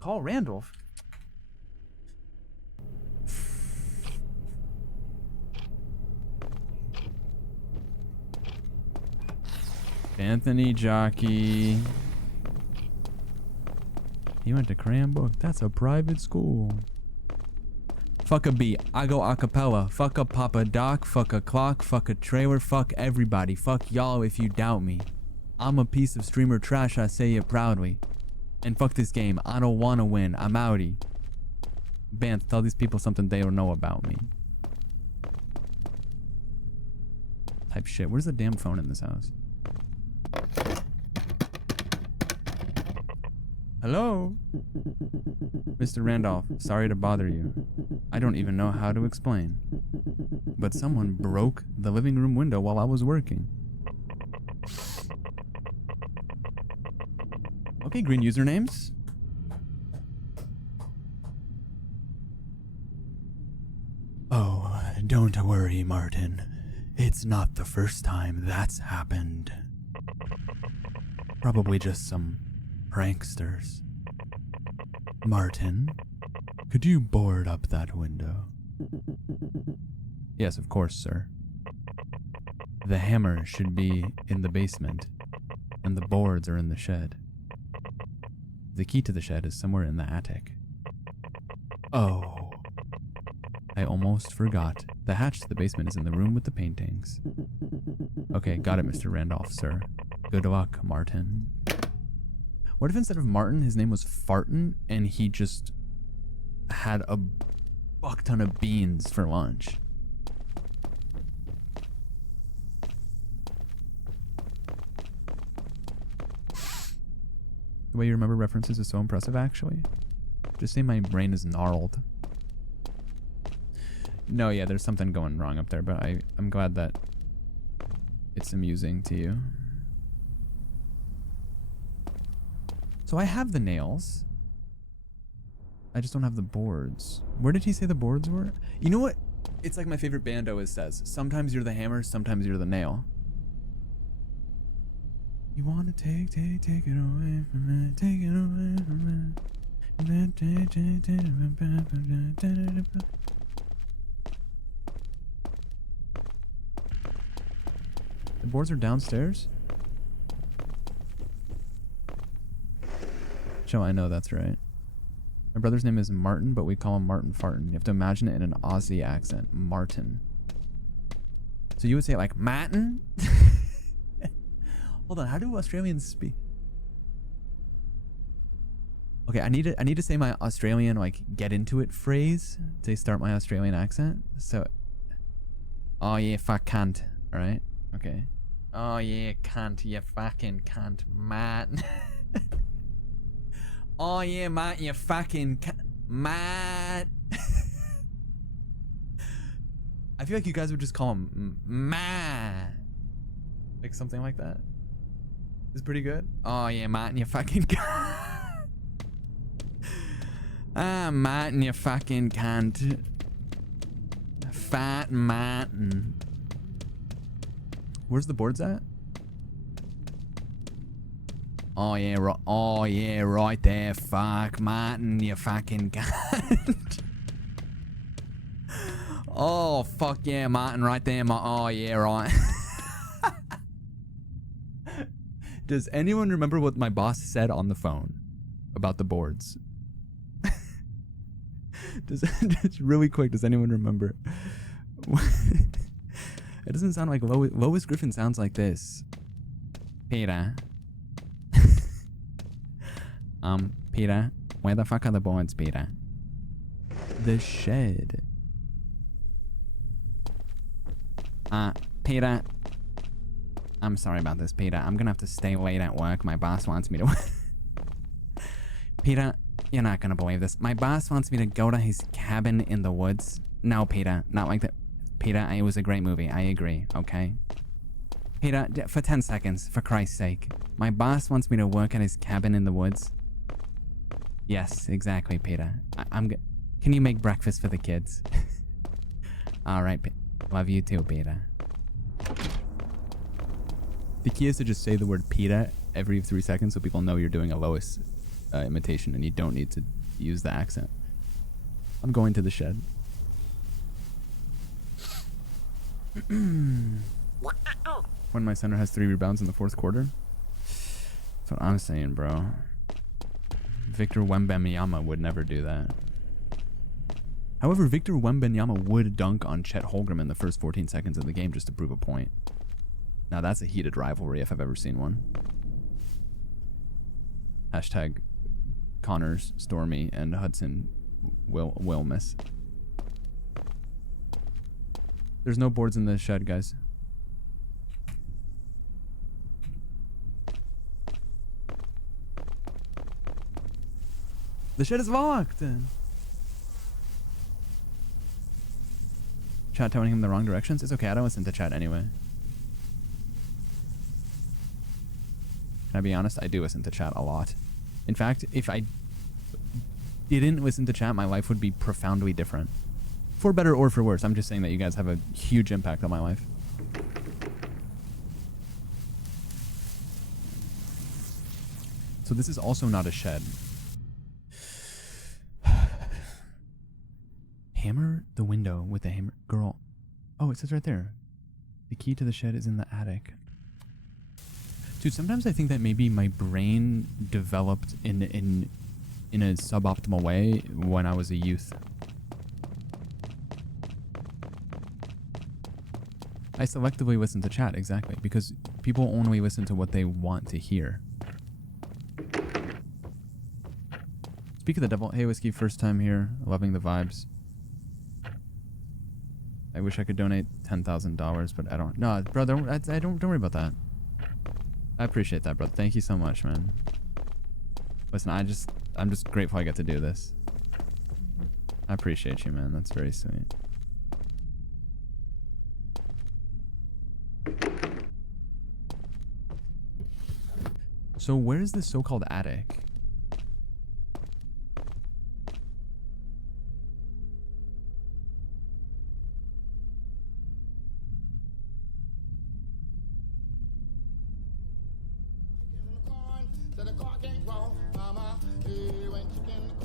Call Randolph. Anthony Jockey. He went to Cranbrook. That's a private school. Fuck a beat. I go a cappella. Fuck a Papa Doc. Fuck a clock. Fuck a trailer. Fuck everybody. Fuck y'all if you doubt me. I'm a piece of streamer trash, I say it proudly. And fuck this game, I don't wanna win, I'm outie. Bance, tell these people something they don't know about me. Type shit, where's the damn phone in this house? Hello? Mr. Randolph, sorry to bother you. I don't even know how to explain. But someone broke the living room window while I was working. Okay, green usernames. Oh, don't worry, Martin. It's not the first time that's happened. Probably just some pranksters. Martin, could you board up that window? Yes, of course, sir. The hammer should be in the basement, and the boards are in the shed. The key to the shed is somewhere in the attic. Oh. I almost forgot. The hatch to the basement is in the room with the paintings. Okay, got it, Mr. Randolph, sir. Good luck, Martin. What if instead of Martin, his name was Fartin, and he just had a fuck ton of beans for lunch? The way you remember references is so impressive, actually. Just say my brain is gnarled. No, yeah, there's something going wrong up there, but I'm glad that it's amusing to you. So I have the nails. I just don't have the boards. Where did he say the boards were? You know what? It's like my favorite band always says. Sometimes you're the hammer, sometimes you're the nail. You wanna take it away from me, take it away from me. The boards are downstairs? Shall I know that's right. My brother's name is Martin, but we call him Martin Fartin. You have to imagine it in an Aussie accent. Martin. So you would say it like, Martin? Hold on, how do Australians speak? Okay, I need to say my Australian, like, get into it phrase to start my Australian accent. So, oh yeah, fuck cunt. Alright? Okay. Oh yeah, cunt, you fucking cunt, Martin. Oh yeah, Matt, you fucking Matt. I feel like you guys would just call him Matt. Like something like that. Is pretty good. Oh yeah, Matt, you fucking Ah, Matt, you fucking cunt. Fat Martin. Where's the boards at? Oh yeah, right there. Fuck, Martin, you fucking cunt. Oh, fuck yeah, Martin, right there. Oh yeah, right. Does anyone remember what my boss said on the phone about the boards? Just really quick, does anyone remember? It doesn't sound like Lois Griffin sounds like this. Peter. Peter, where the fuck are the boards, Peter? The shed. Peter. I'm sorry about this, Peter. I'm gonna have to stay late at work. My boss wants me to... Peter, you're not gonna believe this. My boss wants me to go to his cabin in the woods. No, Peter, not like that. Peter, it was a great movie. I agree, okay? Peter, for 10 seconds, for Christ's sake. My boss wants me to work at his cabin in the woods. Yes, exactly, Peter. Can you make breakfast for the kids? Alright, love you too, Peter. The key is to just say the word Peter every 3 seconds so people know you're doing a Lois imitation and you don't need to use the accent. I'm going to the shed. When my center has 3 rebounds in the 4th quarter? That's what I'm saying, bro. Victor Wembanyama would never do that. However, Victor Wembanyama would dunk on Chet Holmgren in the first 14 seconds of the game just to prove a point. Now that's a heated rivalry if I've ever seen one. Hashtag Connors, Stormy, and Hudson will miss. There's no boards in the shed, guys. The shed is locked. Chat telling him the wrong directions? It's okay, I don't listen to chat anyway. Can I be honest? I do listen to chat a lot. In fact, if I didn't listen to chat, my life would be profoundly different. For better or for worse. I'm just saying that you guys have a huge impact on my life. So this is also not a shed. Hammer the window with a hammer. Girl. Oh, it says right there. The key to the shed is in the attic. Dude, sometimes I think that maybe my brain developed in in a suboptimal way when I was a youth. I selectively listen to chat, exactly, because people only listen to what they want to hear. Speak of the devil. Hey, Whiskey, first time here. Loving the vibes. I wish I could donate $10,000, but I don't. No, bro, don't worry about that. I appreciate that, brother. Thank you so much, man. Listen, I'm just grateful I get to do this. I appreciate you, man. That's very sweet. So where's the so-called attic?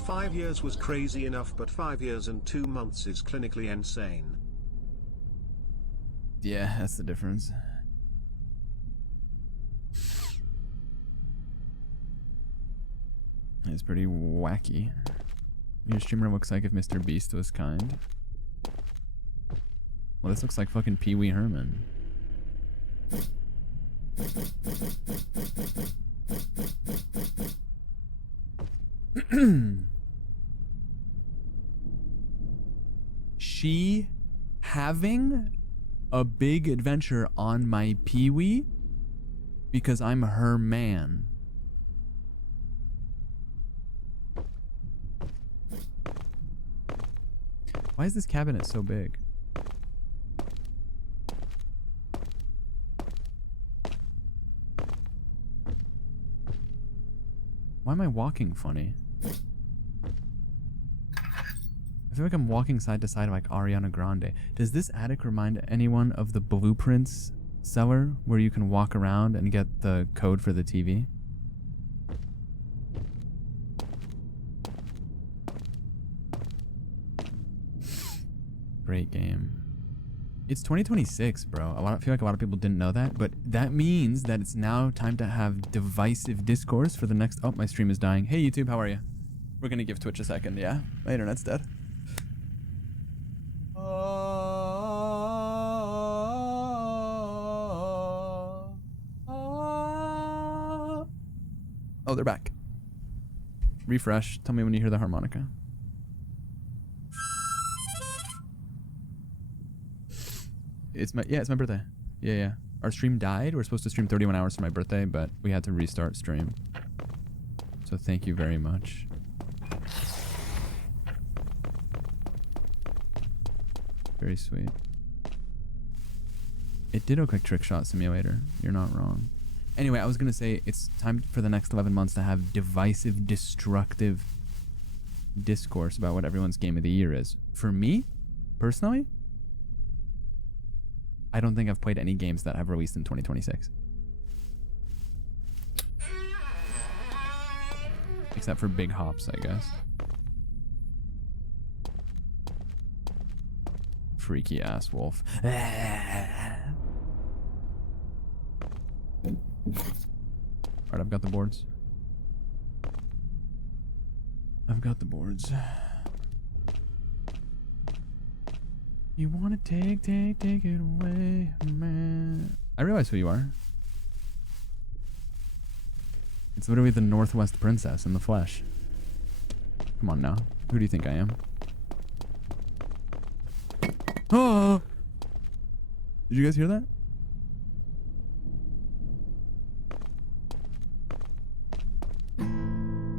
"5 years was crazy enough, but 5 years and 2 months is clinically insane." Yeah, that's the difference. It's pretty wacky. Your streamer looks like if Mr. Beast was kind. Well, this looks like fucking Pee Wee Herman. She having a big adventure on my Pee Wee because I'm her man. Why is this cabinet so big? Why am I walking funny? I feel like I'm walking side to side like Ariana Grande. Does this attic remind anyone of the Blueprints cellar where you can walk around and get the code for the TV? Great game. It's 2026, bro. I feel like a lot of people didn't know that, but that means that it's now time to have divisive discourse for the next... Oh, my stream is dying. Hey, YouTube, how are you? We're gonna give Twitch a second, yeah? My internet's dead. Oh, they're back. Refresh. Tell me when you hear the harmonica. It's my birthday. Yeah. Our stream died. We're supposed to stream 31 hours for my birthday, but we had to restart stream. So thank you very much. Very sweet. It did look like Trick Shot Simulator. You're not wrong. Anyway, I was gonna say it's time for the next 11 months to have divisive, destructive discourse about what everyone's game of the year is. For me, personally, I don't think I've played any games that have released in 2026. Except for Big Hops, I guess. Freaky ass wolf. Alright, I've got the boards. You wanna take it away, man. I realize who you are. It's literally the Northwest Princess in the flesh. Come on now. Who do you think I am? Oh! Did you guys hear that?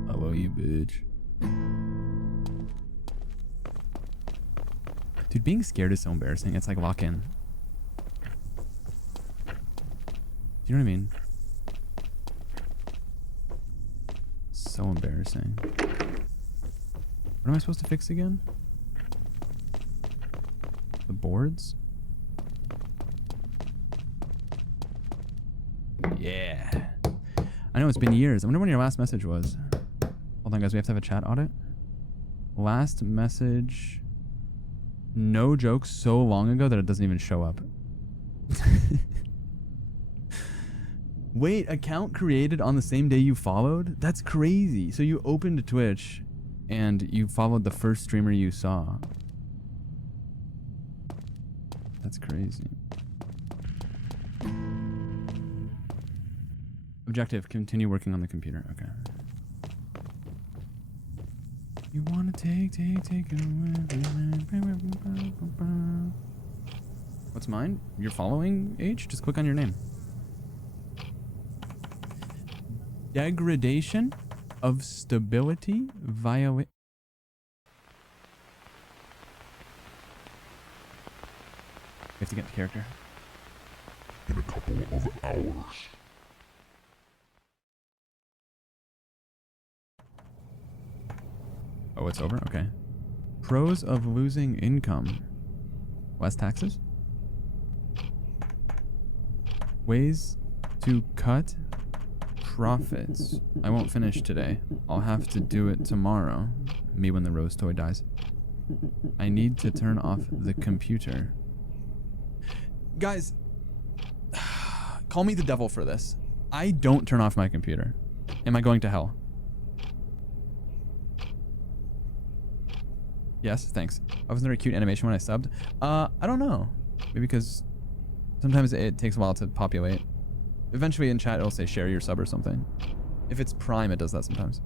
Hello, you bitch. Dude, being scared is so embarrassing. It's like lock in. Do you know what I mean? So embarrassing. What am I supposed to fix again? The boards? Yeah. I know it's been years. I wonder when your last message was. Hold on, guys. We have to have a chat audit. Last message. No joke, so long ago that it doesn't even show up. Wait, account created on the same day you followed? That's crazy. So you opened Twitch and you followed the first streamer you saw. That's crazy. Objective, continue working on the computer. Okay. You wanna take it away. What's mine? You're following H? Just click on your name. Degradation of stability viola- We have to get the character. In a couple of hours. Oh, it's over? Okay. Pros of losing income. Less taxes? Ways to cut profits. I won't finish today. I'll have to do it tomorrow. Me when the rose toy dies. I need to turn off the computer. Guys, call me the devil for this. I don't turn off my computer. Am I going to hell? Yes, thanks. Wasn't there a cute animation when I subbed? I don't know. Maybe because sometimes it takes a while to populate. Eventually in chat it'll say share your sub or something. If it's Prime, it does that sometimes.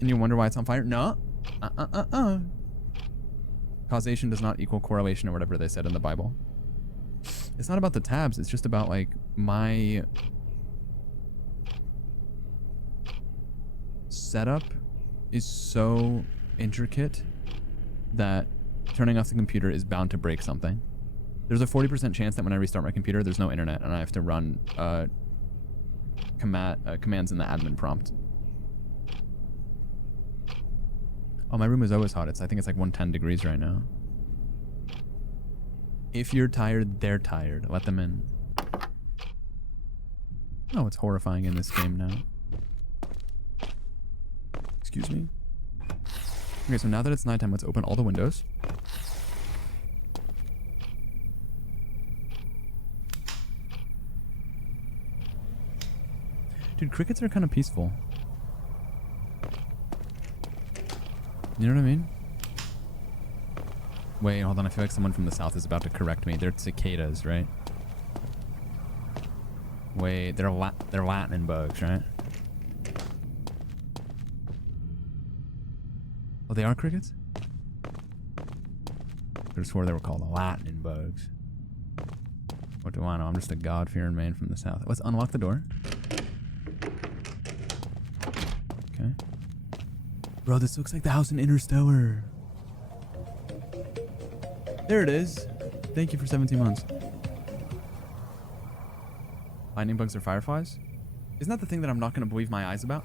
And you wonder why it's on fire? No. Causation does not equal correlation or whatever they said in the Bible. It's not about the tabs. It's just about like my setup is so intricate that turning off the computer is bound to break something. There's a 40% chance that when I restart my computer, there's no internet and I have to run commands in the admin prompt. Oh, my room is always hot. I think it's like 110 degrees right now. If you're tired, they're tired. Let them in. Oh, it's horrifying in this game now. Excuse me. Okay, so now that it's nighttime, let's open all the windows. Dude, crickets are kind of peaceful. You know what I mean? Wait, hold on. I feel like someone from the south is about to correct me. They're cicadas, right? Wait, they're Latin bugs, right? Oh, they are crickets? I could have swore they were called Latin bugs. What do I know? I'm just a God-fearing man from the south. Let's unlock the door. Okay. Bro, this looks like the house in Interstellar. There it is. Thank you for 17 months. Lightning bugs are fireflies? Isn't that the thing that I'm not going to believe my eyes about?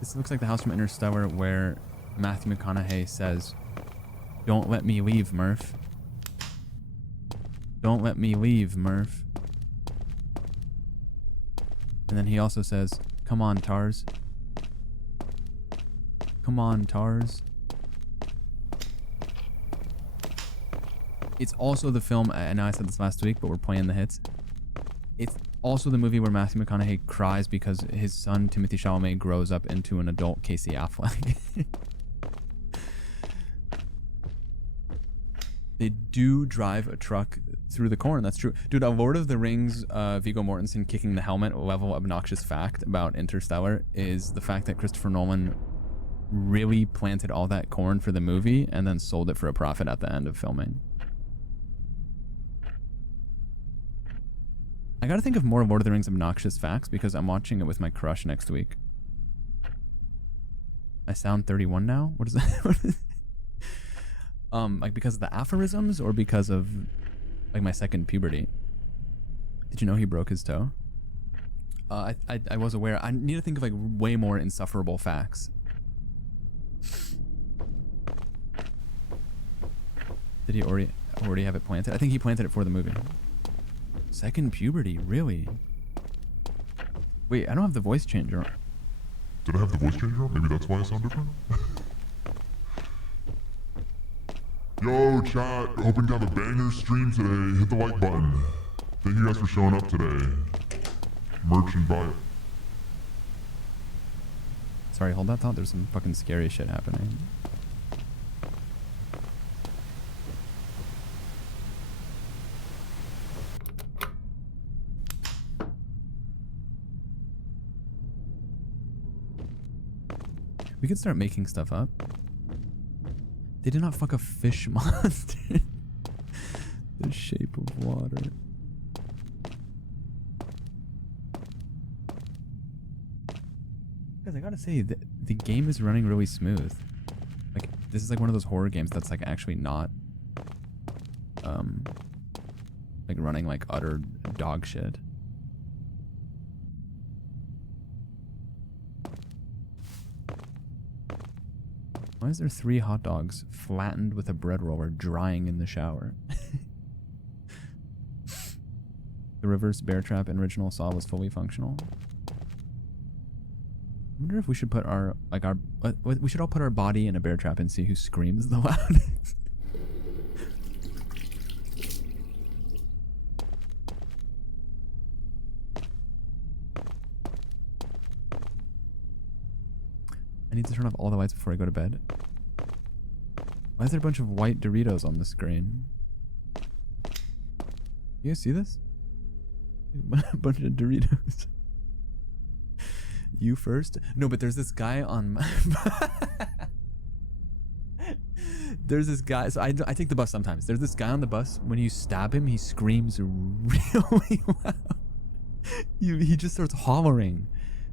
This looks like the house from Interstellar where Matthew McConaughey says, "Don't let me leave, Murph. Don't let me leave, Murph." And then he also says, "Come on, Tars. Come on, Tars." It's also the film, I know I said this last week, but we're playing the hits. It's also the movie where Matthew McConaughey cries because his son, Timothy Chalamet, grows up into an adult Casey Affleck. They do drive a truck through the corn. That's true. Dude, a Lord of the Rings Viggo Mortensen kicking the helmet level obnoxious fact about Interstellar is the fact that Christopher Nolan really planted all that corn for the movie and then sold it for a profit at the end of filming. I gotta think of more Lord of the Rings obnoxious facts because I'm watching it with my crush next week. I sound 31 now? What is that? Like because of the aphorisms or because of like my second puberty? Did you know he broke his toe? I was aware. I need to think of like way more insufferable facts. Did he already have it planted? I think he planted it for the movie. Second puberty, really? Wait, I don't have the voice changer on. Did I have the voice changer on? Maybe that's why I sound different? Yo, chat. Hoping to have a banger stream today. Hit the like button. Thank you guys for showing up today. Merch and buy it. Sorry, hold that thought. There's some fucking scary shit happening. We could start making stuff up. They did not fuck a fish monster. The shape of water. Guys, I gotta say, the game is running really smooth. Like, this is like one of those horror games that's like actually not, like running like utter dog shit. Why is there 3 hot dogs flattened with a bread roller drying in the shower? The reverse bear trap and original saw was fully functional. I wonder if we should put our, like our, we should all put our body in a bear trap and see who screams the loudest. I need to turn off all the lights before I go to bed. Why is there a bunch of white Doritos on the screen? You guys see this? A bunch of Doritos. You first? No, but there's this guy on my... There's this guy, so I take the bus sometimes. There's this guy on the bus, when you stab him, he screams really loud. He just starts hollering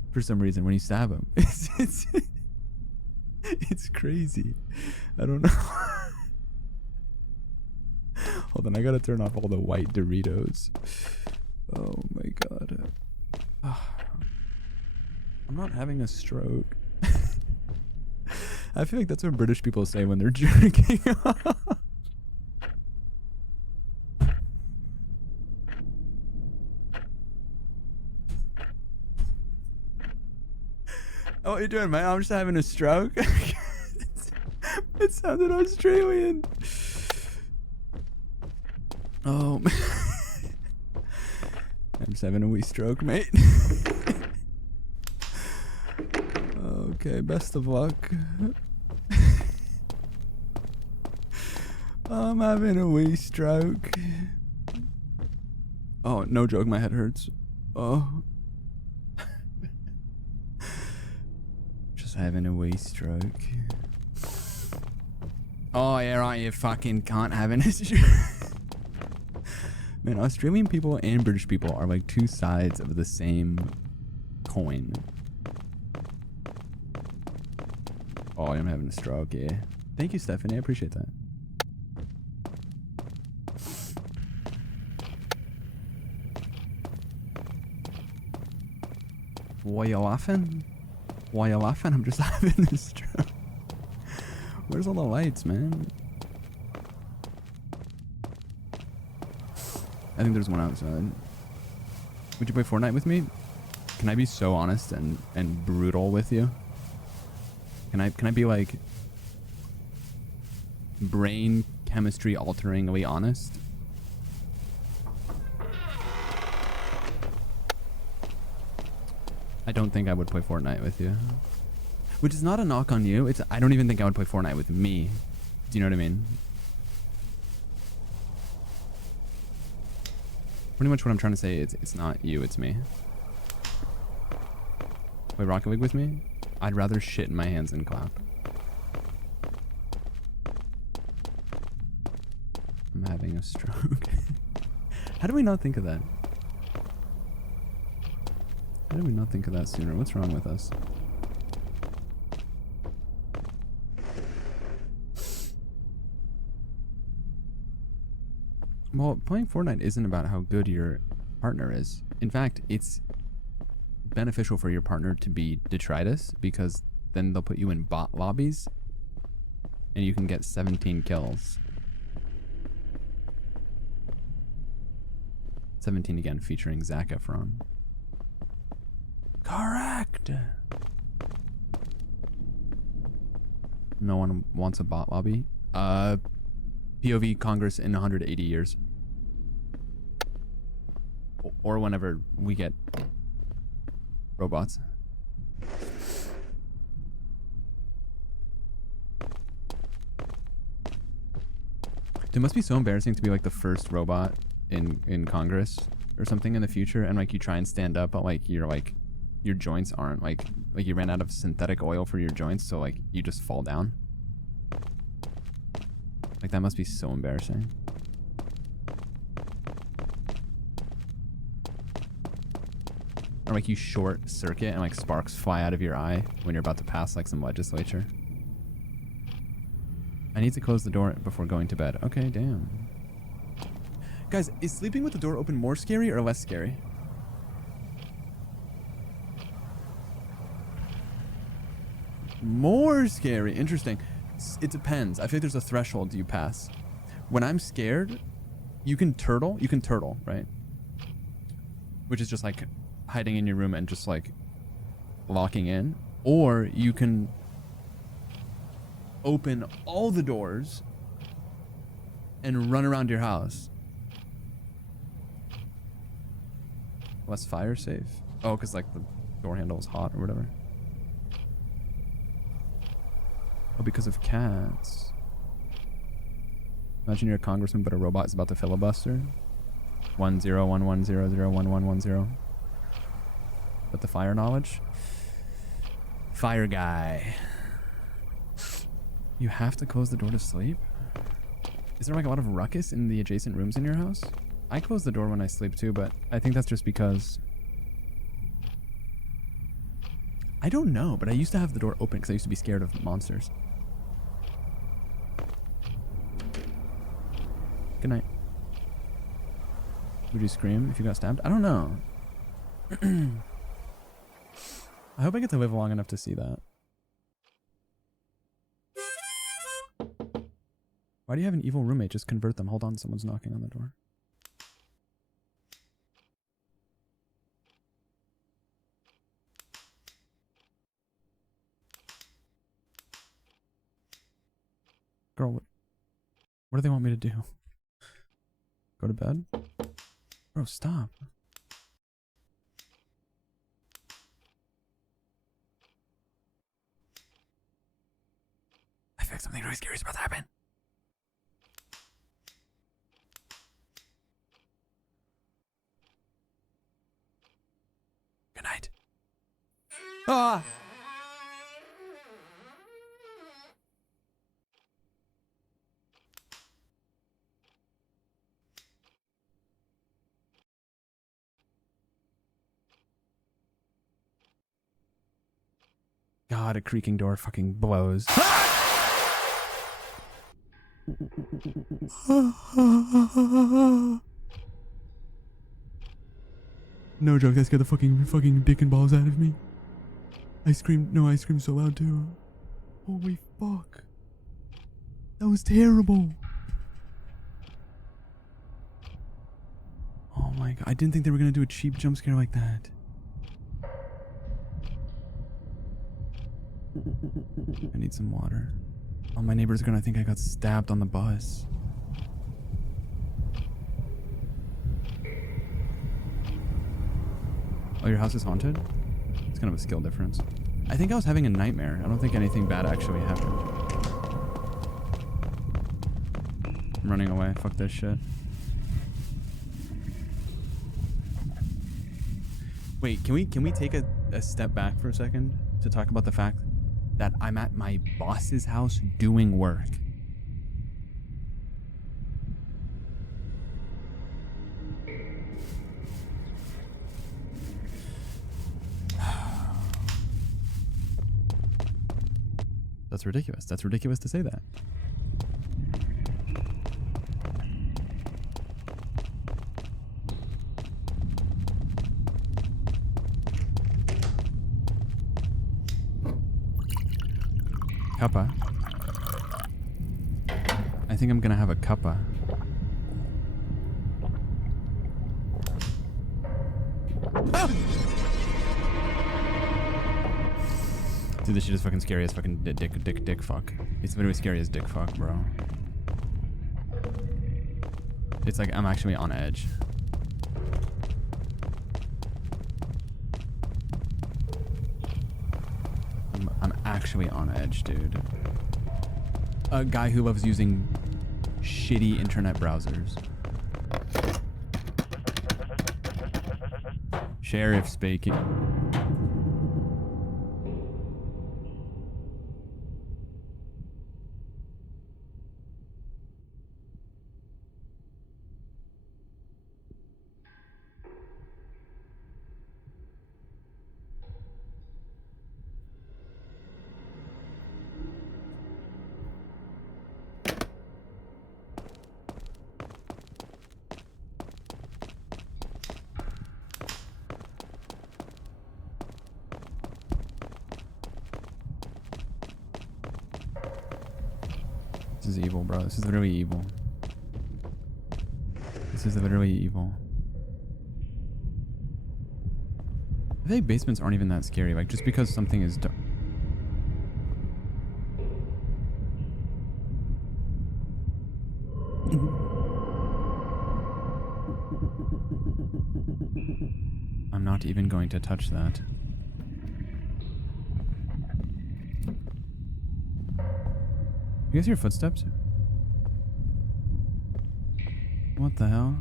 for some reason when you stab him. It's crazy. I don't know. Hold on, I gotta turn off all the white Doritos. Oh my god. I'm not having a stroke. I feel like that's what British people say when they're jerking off. Oh, what are you doing, man? I'm just having a stroke. It sounded Australian. Oh, man. I'm just having a wee stroke, mate. Okay, best of luck. I'm having a wee stroke. Oh, no joke, my head hurts. Oh. Just having a wee stroke. Oh, yeah, right, you fucking can't have an stroke. Man, Australian people and British people are like two sides of the same coin. Oh, I'm having a stroke, yeah. Thank you, Stephanie. I appreciate that. Why you laughing? Why you laughing? I'm just having a stroke. Where's all the lights, man? I think there's one outside. Would you play Fortnite with me? Can I be so honest and brutal with you? Can I be like brain chemistry alteringly honest? I don't think I would play Fortnite with you. Which is not a knock on you. It's I don't even think I would play Fortnite with me. Do you know what I mean? Pretty much what I'm trying to say is it's not you, it's me. Play Rocket League with me? I'd rather shit in my hands than clap. I'm having a stroke. How do we not think of that? How did we not think of that sooner? What's wrong with us? Well, playing Fortnite isn't about how good your partner is. In fact, it's beneficial for your partner to be detritus because then they'll put you in bot lobbies and you can get 17 kills. 17 again, featuring Zac Efron. Correct! No one wants a bot lobby? POV Congress in 180 years. Or whenever we get robots. It must be so embarrassing to be like the first robot in Congress or something in the future, and like you try and stand up, but like your joints aren't like you ran out of synthetic oil for your joints, so like you just fall down. Like that must be so embarrassing. Or like you short circuit and like sparks fly out of your eye when you're about to pass like some legislature. I need to close the door before going to bed. Okay, damn. Guys, is sleeping with the door open more scary or less scary? More scary. Interesting. It depends. I feel like there's a threshold you pass. When I'm scared, you can turtle, right? Which is just like hiding in your room and just like locking in. Or you can open all the doors and run around your house. Less fire safe. Oh, because like the door handle is hot or whatever. Oh, because of cats. Imagine you're a congressman, but a robot is about to filibuster. 1011001110. With the fire knowledge. Fire guy. You have to close the door to sleep? Is there like a lot of ruckus in the adjacent rooms in your house? I close the door when I sleep too, but I think that's just because... I don't know, but I used to have the door open because I used to be scared of monsters. Good night. Would you scream if you got stabbed? I don't know. I hope I get to live long enough to see that. Why do you have an evil roommate? Just convert them. Hold on, someone's knocking on the door. Girl, what do they want me to do? Go to bed? Bro, stop. I feel like something really scary is about to happen. Good night. Ah! God, a creaking door fucking blows. No joke, that scared the fucking dick and balls out of me. I screamed so loud too. Holy fuck. That was terrible. Oh my god, I didn't think they were gonna do a cheap jump scare like that. I need some water. Oh, my neighbor's gonna think I got stabbed on the bus. Oh, your house is haunted? It's kind of a skill difference. I think I was having a nightmare. I don't think anything bad actually happened. I'm running away. Fuck this shit. Wait, can we take a step back for a second to talk about the fact that I'm at my boss's house doing work? That's ridiculous. That's ridiculous to say that. Cuppa. I think I'm gonna have a cuppa. Ah! Dude, this shit is fucking scary as fucking dick fuck. It's literally scary as dick fuck, bro. It's like I'm actually on edge. I'm actually on edge, dude. A guy who loves using shitty internet browsers. Sheriff speaking. This is evil, bro. This is literally evil. This is literally evil. I think basements aren't even that scary. Like, just because something is dark. I'm not even going to touch that. You guys hear footsteps? What the hell?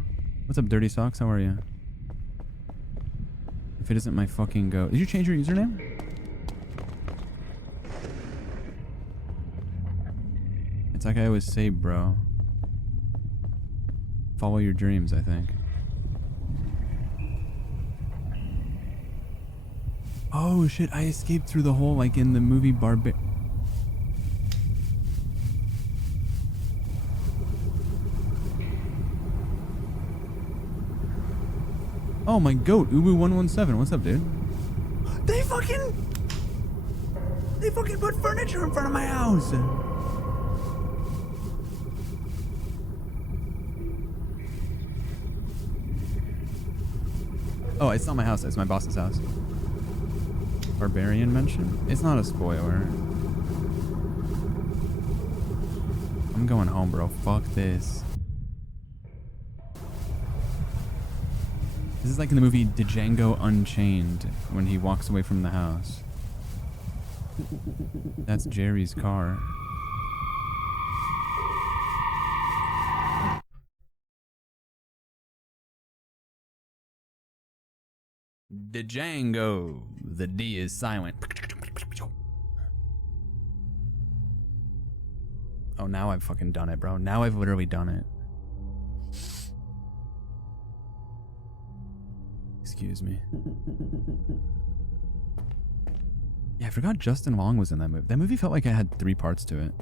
What's up, Dirty Socks? How are you? If it isn't my fucking goat. Did you change your username? It's like I always say, bro. Follow your dreams, I think. Oh shit, I escaped through the hole like in the movie Oh, my goat, Ubu117. What's up, dude? They fucking put furniture in front of my house. Oh, it's not my house. It's my boss's house. Barbarian mention? It's not a spoiler. I'm going home, bro. Fuck this. This is like in the movie Django Unchained when he walks away from the house. That's Jerry's car. Django. The D is silent. Oh, now I've fucking done it, bro. Now I've literally done it. Excuse me. Yeah, I forgot Justin Long was in that movie. That movie felt like it had 3 parts to it.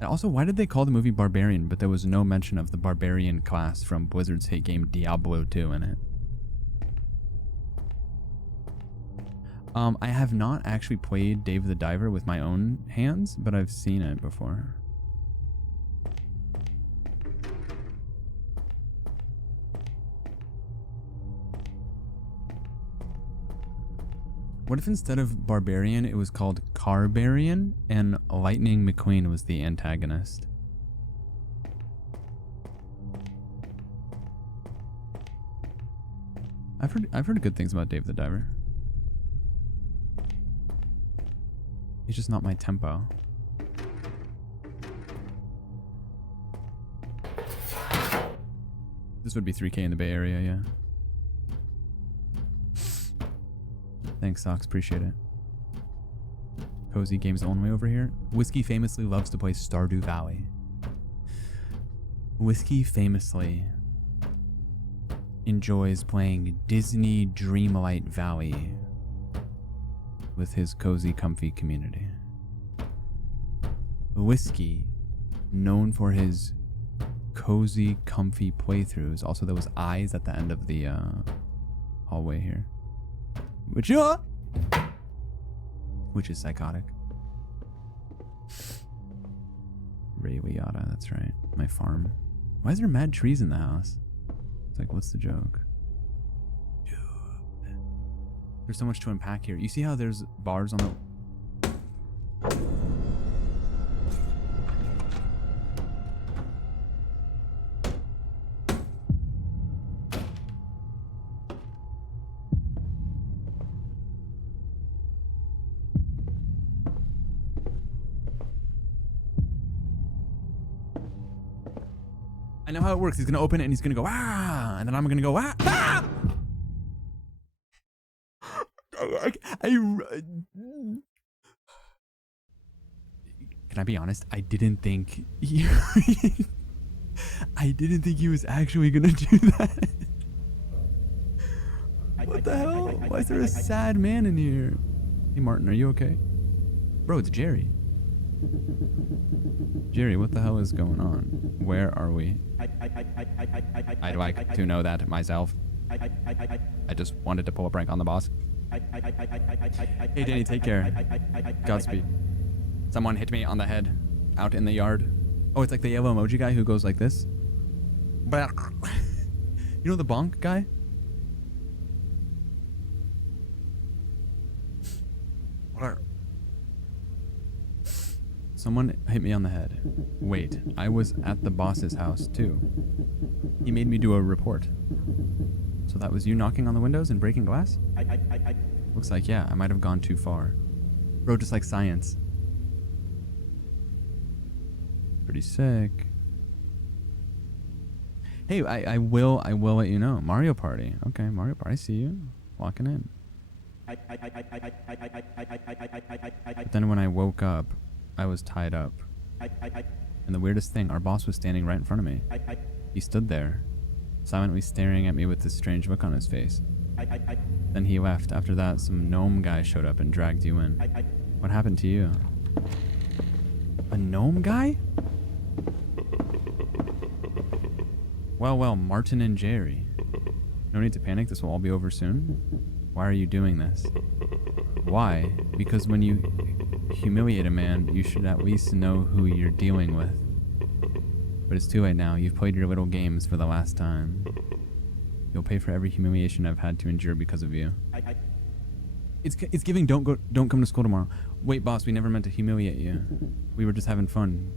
And also, why did they call the movie Barbarian, but there was no mention of the Barbarian class from Blizzard's hit game Diablo 2 in it? I have not actually played Dave the Diver with my own hands, but I've seen it before. What if instead of Barbarian, it was called Carbarian and Lightning McQueen was the antagonist? I've heard good things about Dave the Diver. He's just not my tempo. This would be 3K in the Bay Area, yeah. Thanks, Socks. Appreciate it. Cozy Games Only over here. Whiskey famously loves to play Stardew Valley. Whiskey famously enjoys playing Disney Dreamlight Valley with his cozy, comfy community. Whiskey, known for his cozy, comfy playthroughs. Also, those eyes at the end of the hallway here. Which is psychotic. Ray Liotta, that's right. My farm. Why is there mad trees in the house? It's like, what's the joke? Dude. There's so much to unpack here. You see how there's bars on the... I know how it works. He's gonna open it and he's gonna go ah, and then I'm gonna go ah. Ah! Can I be honest? I didn't think he was actually gonna do that. What the hell? Why is there a sad man in here? Hey Martin, are you okay? Bro, it's Jerry. Jerry, what the hell is going on? Where are we? I'd like to know that myself. I just wanted to pull a prank on the boss. Hey Danny, take care. Godspeed. Someone hit me on the head out in the yard. Oh, it's like the yellow emoji guy who goes like this. You know the bonk guy? Someone hit me on the head. Wait, I was at the boss's house too. He made me do a report. So that was you knocking on the windows and breaking glass? Looks like, yeah, I might have gone too far. Bro, just like science. Pretty sick. Hey, I will let you know. Mario Party. Okay, Mario Party. I see you. Walking in. But then when I woke up, I was tied up. And the weirdest thing, our boss was standing right in front of me. He stood there, silently staring at me with this strange look on his face. Then he left. After that, some gnome guy showed up and dragged you in. What happened to you? A gnome guy? Well, Martin and Jerry. No need to panic, this will all be over soon. Why are you doing this? Why? Because when you humiliate a man, you should at least know who you're dealing with. But it's too late now. You've played your little games for the last time. You'll pay for every humiliation I've had to endure because of you. It's giving don't come to school tomorrow. Wait, boss, we never meant to humiliate you. We were just having fun.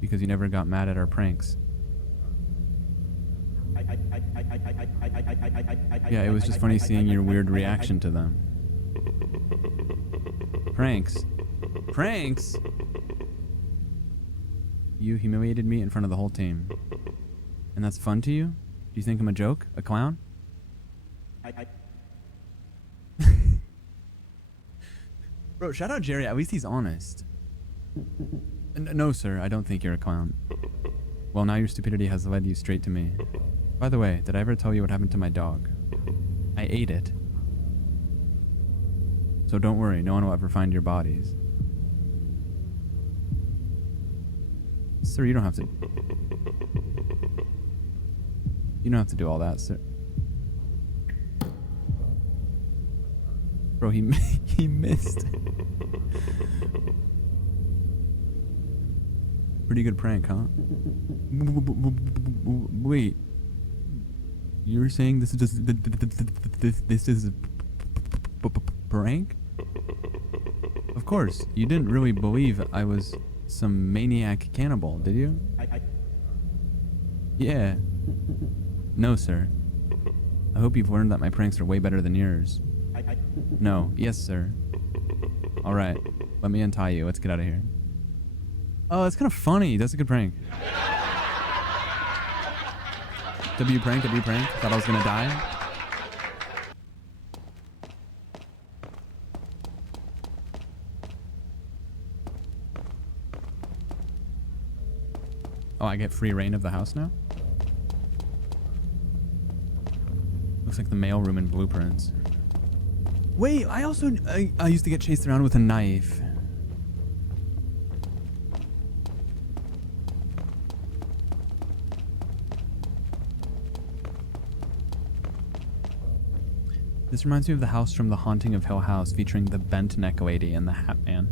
Because you never got mad at our pranks. Yeah, it was just funny seeing your weird reaction to them. Pranks? Pranks? You humiliated me in front of the whole team. And that's fun to you? Do you think I'm a joke? A clown? Bro, shout out Jerry. At least he's honest. No, sir. I don't think you're a clown. Well, now your stupidity has led you straight to me. By the way, did I ever tell you what happened to my dog? I ate it. So don't worry, no one will ever find your bodies. Sir, you don't have to... You don't have to do all that, sir. Bro, he missed. Pretty good prank, huh? Wait. You're saying this is a prank? Of course, you didn't really believe I was some maniac cannibal, did you? Yeah. No, sir. I hope you've learned that my pranks are way better than yours. No. Yes, sir. Alright. Let me untie you. Let's get out of here. Oh, that's kind of funny. That's a good prank. W prank. Thought I was gonna die. Oh, I get free reign of the house now? Looks like the mailroom in Blueprints. Wait, I used to get chased around with a knife. This reminds me of the house from The Haunting of Hill House featuring the bent neck lady and the Hat Man.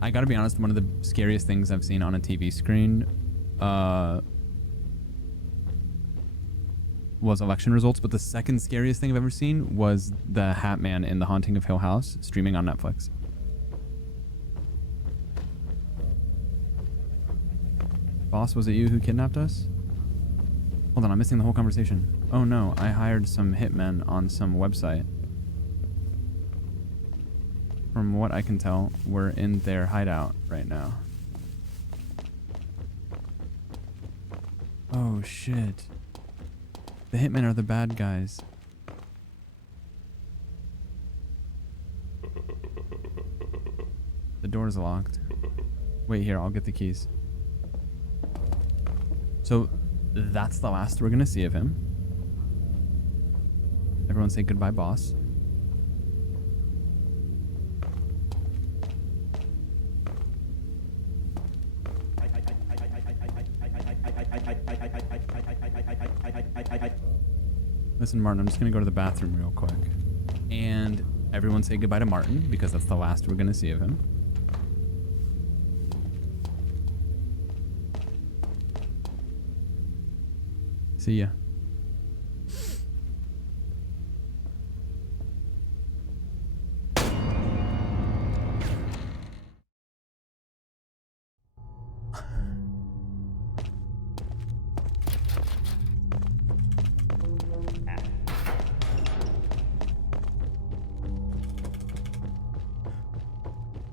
I gotta be honest, one of the scariest things I've seen on a TV screen was election results, but the second scariest thing I've ever seen was the Hat Man in The Haunting of Hill House streaming on Netflix. Boss, was it you who kidnapped us? Hold on, I'm missing the whole conversation. Oh no, I hired some hitmen on some website. From what I can tell, we're in their hideout right now. Oh shit. The hitmen are the bad guys. The door's locked. Wait here, I'll get the keys. So that's the last we're gonna see of him. Everyone say goodbye, boss. Listen, Martin, I'm just gonna go to the bathroom real quick. And everyone say goodbye to Martin, because that's the last we're gonna see of him. See ya.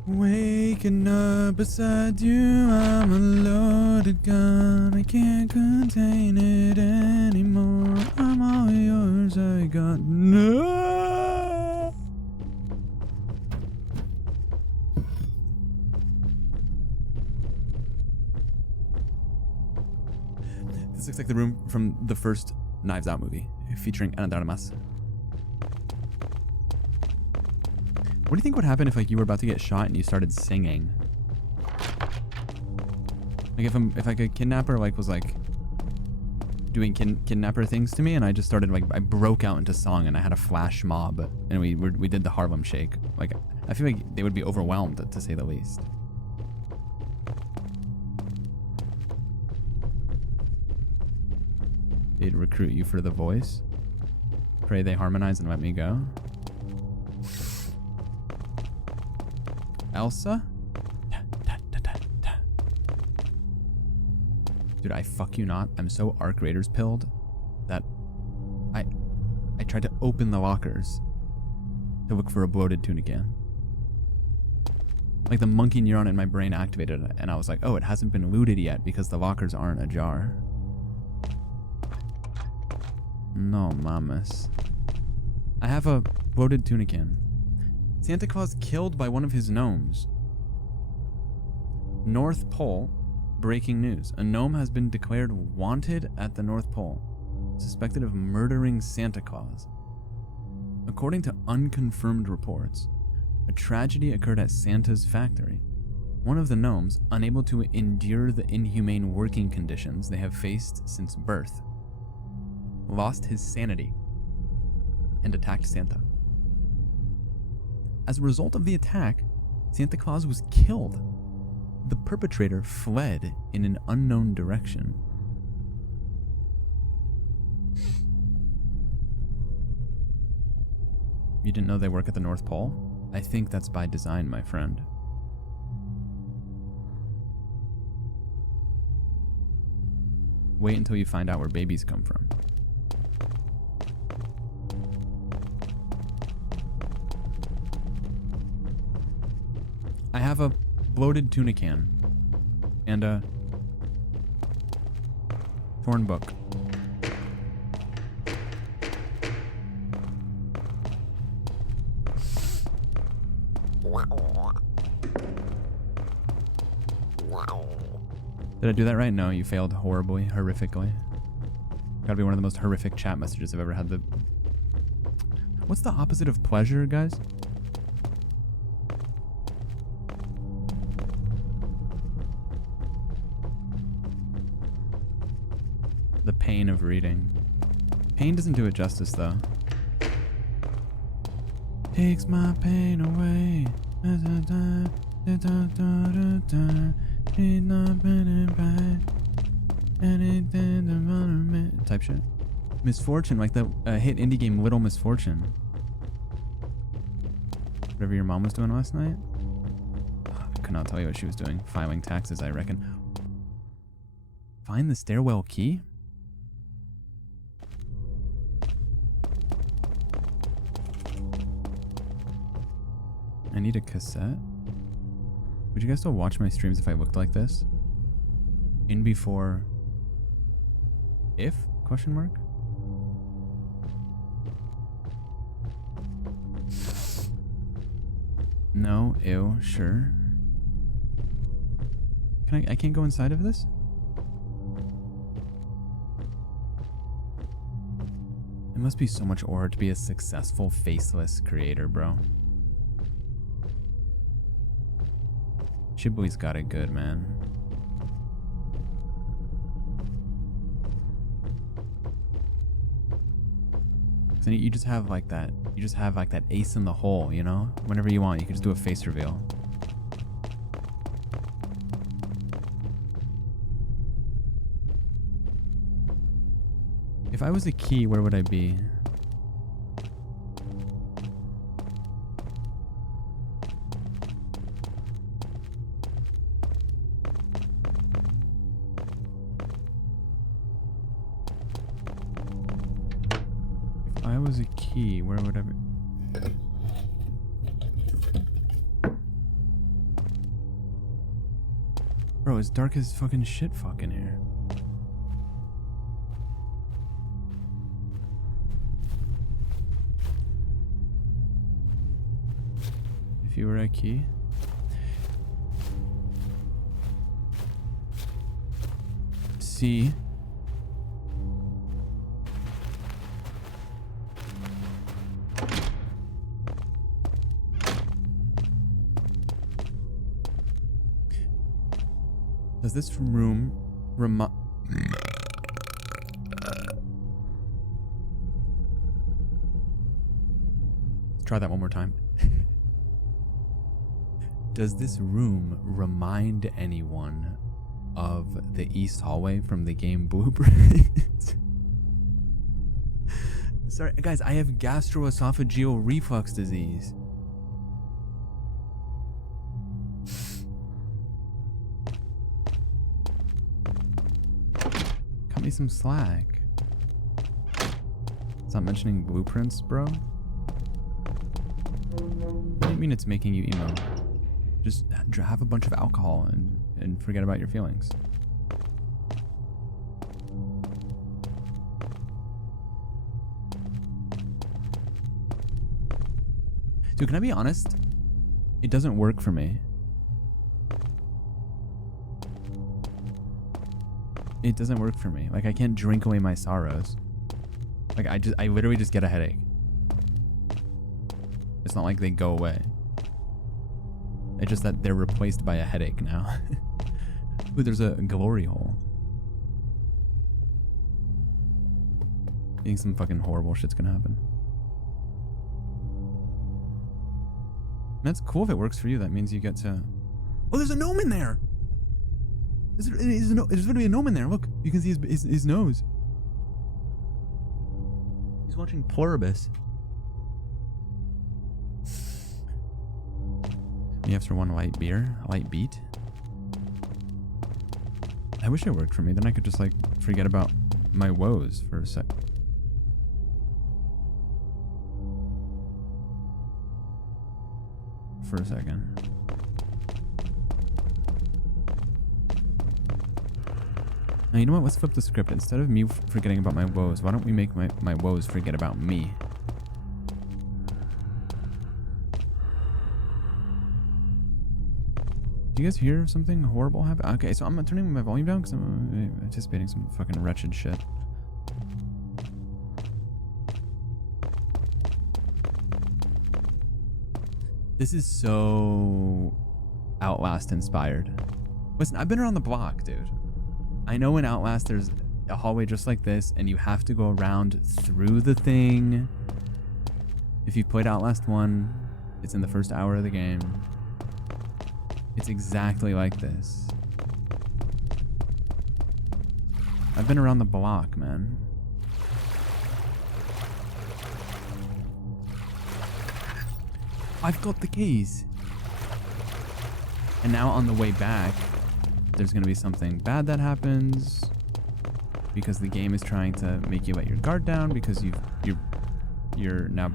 Waking up beside you, I'm a loaded gun. I can't contain it anymore. I'm all yours, I got no. This looks like the room from the first Knives Out movie, featuring Ana de Armas. What do you think would happen if like you were about to get shot and you started singing? Like if like a kidnapper like was like doing kidnapper things to me and I just started like I broke out into song and I had a flash mob and we did the Harlem Shake. Like I feel like they would be overwhelmed to say the least. They'd recruit you for the voice. Pray they harmonize and let me go. Elsa? Dude, I fuck you not. I'm so Arc Raiders pilled that I tried to open the lockers to look for a bloated tuna can. Like the monkey neuron in my brain activated it, and I was like, oh, it hasn't been looted yet because the lockers aren't ajar. No mames. I have a bloated tuna can. Santa Claus killed by one of his gnomes. North Pole, breaking news. A gnome has been declared wanted at the North Pole, suspected of murdering Santa Claus. According to unconfirmed reports, a tragedy occurred at Santa's factory. One of the gnomes, unable to endure the inhumane working conditions they have faced since birth, lost his sanity and attacked Santa. As a result of the attack, Santa Claus was killed. The perpetrator fled in an unknown direction. You didn't know they work at the North Pole? I think that's by design, my friend. Wait until you find out where babies come from. I have a bloated tuna can and a thorn book. Did I do that right? No, you failed horribly, horrifically. Gotta be one of the most horrific chat messages I've ever had. What's the opposite of pleasure, guys? The pain of reading. Pain doesn't do it justice, though. Takes my pain away. Type shit. Misfortune, like the hit indie game Little Misfortune. Whatever your mom was doing last night. I could not tell you what she was doing. Filing taxes, I reckon. Find the stairwell key? I need a cassette. Would you guys still watch my streams if I looked like this? In before If? Question mark? No, ew, sure. I can't go inside of this? It must be so much ore to be a successful faceless creator, bro. Shibui's got it good, man. So you just have like that. You just have like that ace in the hole, you know? Whenever you want, you can just do a face reveal. If I was a key, where would I be? If I was a key, where would I be? Bro, it's dark as fucking shit fucking here. If you were a key. C. Does this room remind... Let's try that one more time. Does this room remind anyone of the East Hallway from the game Blueprint? Sorry, guys, I have gastroesophageal reflux disease. Cut me some slack. Stop mentioning blueprints, bro. What do you mean it's making you emo? Just have a bunch of alcohol and forget about your feelings. Dude, can I be honest? It doesn't work for me. It doesn't work for me. Like, I can't drink away my sorrows. Like, I literally just get a headache. It's not like they go away. It's just that they're replaced by a headache now. Ooh, there's a glory hole. I think some fucking horrible shit's gonna happen. That's cool if it works for you. That means you get to... Oh, there's a gnome in there! There's literally a gnome in there. Look, you can see his nose. He's watching Pluribus. EFs for one light beer, a light beat. I wish it worked for me. Then I could just like forget about my woes for a sec. For a second. Now you know what? Let's flip the script. Instead of me forgetting about my woes, why don't we make my woes forget about me? Do you guys hear something horrible happen? Okay, so I'm turning my volume down because I'm anticipating some fucking wretched shit. This is so Outlast inspired. Listen, I've been around the block, dude. I know in Outlast there's a hallway just like this and you have to go around through the thing. If you've played Outlast 1, it's in the first hour of the game. It's exactly like this. I've been around the block, man. I've got the keys. And now on the way back, there's going to be something bad that happens because the game is trying to make you let your guard down because you're now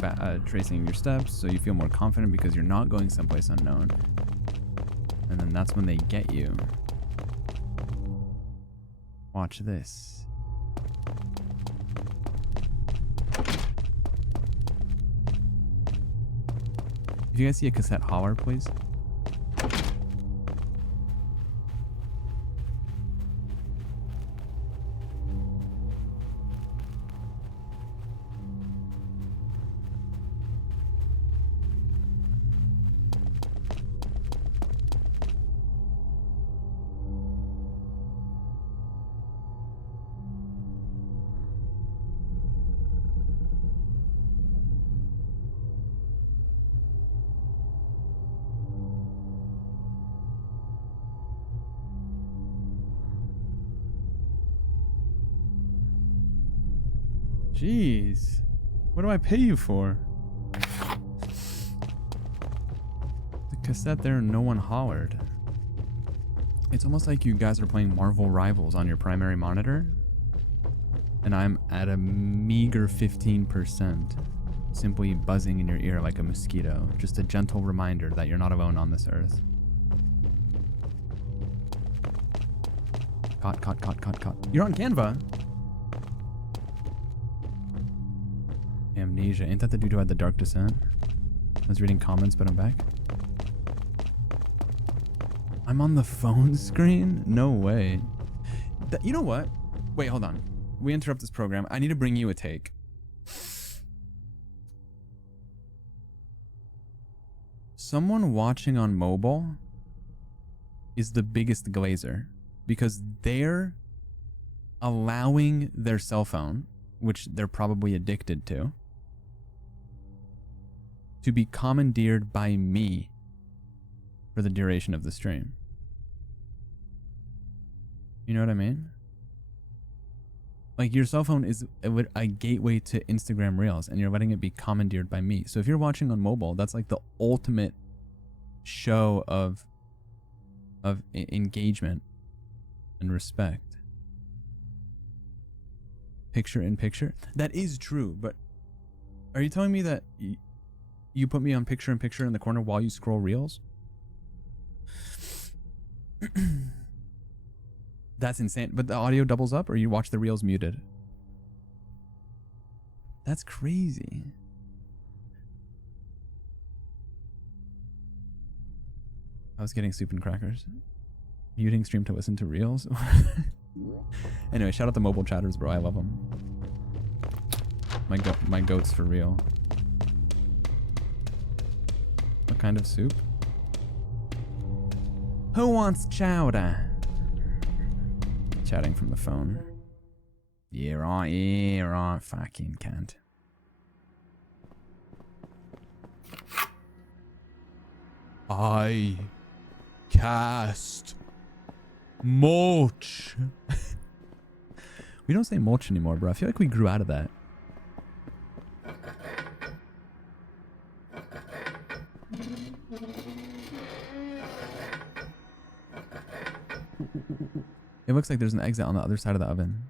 tracing your steps, so you feel more confident because you're not going someplace unknown. And then that's when they get you. Watch this. If you guys see a cassette holler, please. Jeez. What do I pay you for? The cassette there, no one hollered. It's almost like you guys are playing Marvel Rivals on your primary monitor. And I'm at a meager 15%. Simply buzzing in your ear like a mosquito. Just a gentle reminder that you're not alone on this earth. Caught. You're on Canva. Amnesia. Ain't that the dude who had the Dark Descent? I was reading comments, but I'm back. I'm on the phone screen? No way. You know what? Wait, hold on. We interrupt this program. I need to bring you a take. Someone watching on mobile is the biggest glazer because they're allowing their cell phone, which they're probably addicted to be commandeered by me for the duration of the stream. You know what I mean? Like, your cell phone is a gateway to Instagram Reels, and you're letting it be commandeered by me. So if you're watching on mobile, that's like the ultimate show of engagement and respect. Picture in picture? That is true, but are you telling me that you put me on picture in picture in the corner while you scroll Reels? That's insane. But the audio doubles up, or you watch the Reels muted? That's crazy. I was getting soup and crackers. Muting stream to listen to Reels? Anyway, shout out the mobile chatters, bro. I love them. My goats for real. What kind of soup? Who wants chowder? Chatting from the phone. Yeah, right, fucking cunt. I cast mulch. We don't say mulch anymore, bro. I feel like we grew out of that. It looks like there's an exit on the other side of the oven.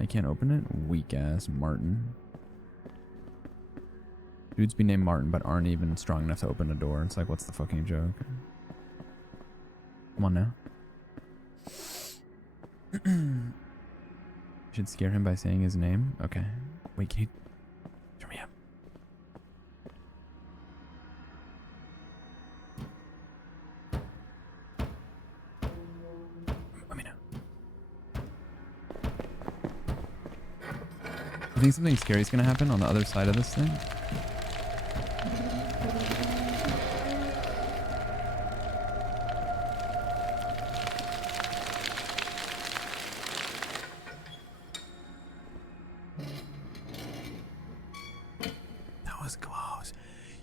I can't open it? Weak ass Martin. Dudes be named Martin but aren't even strong enough to open a door. It's like, what's the fucking joke? Come on now. You should scare him by saying his name? Okay. Wait, can you turn me up? Let me know. You think something scary is gonna happen on the other side of this thing?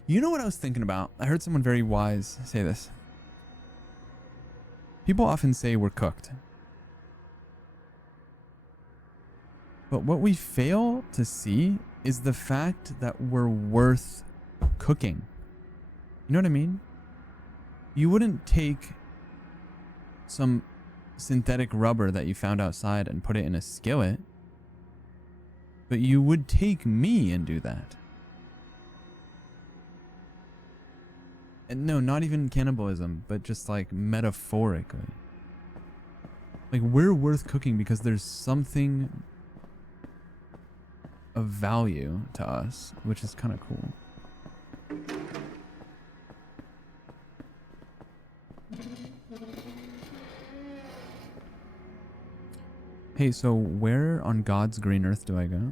You know what I was thinking about? I heard someone very wise say this. People often say we're cooked. But what we fail to see is the fact that we're worth cooking. You know what I mean? You wouldn't take some synthetic rubber that you found outside and put it in a skillet. But you would take me and do that. And no, not even cannibalism, but just like metaphorically. Like, we're worth cooking because there's something of value to us, which is kind of cool. Hey, so where on God's green earth do I go?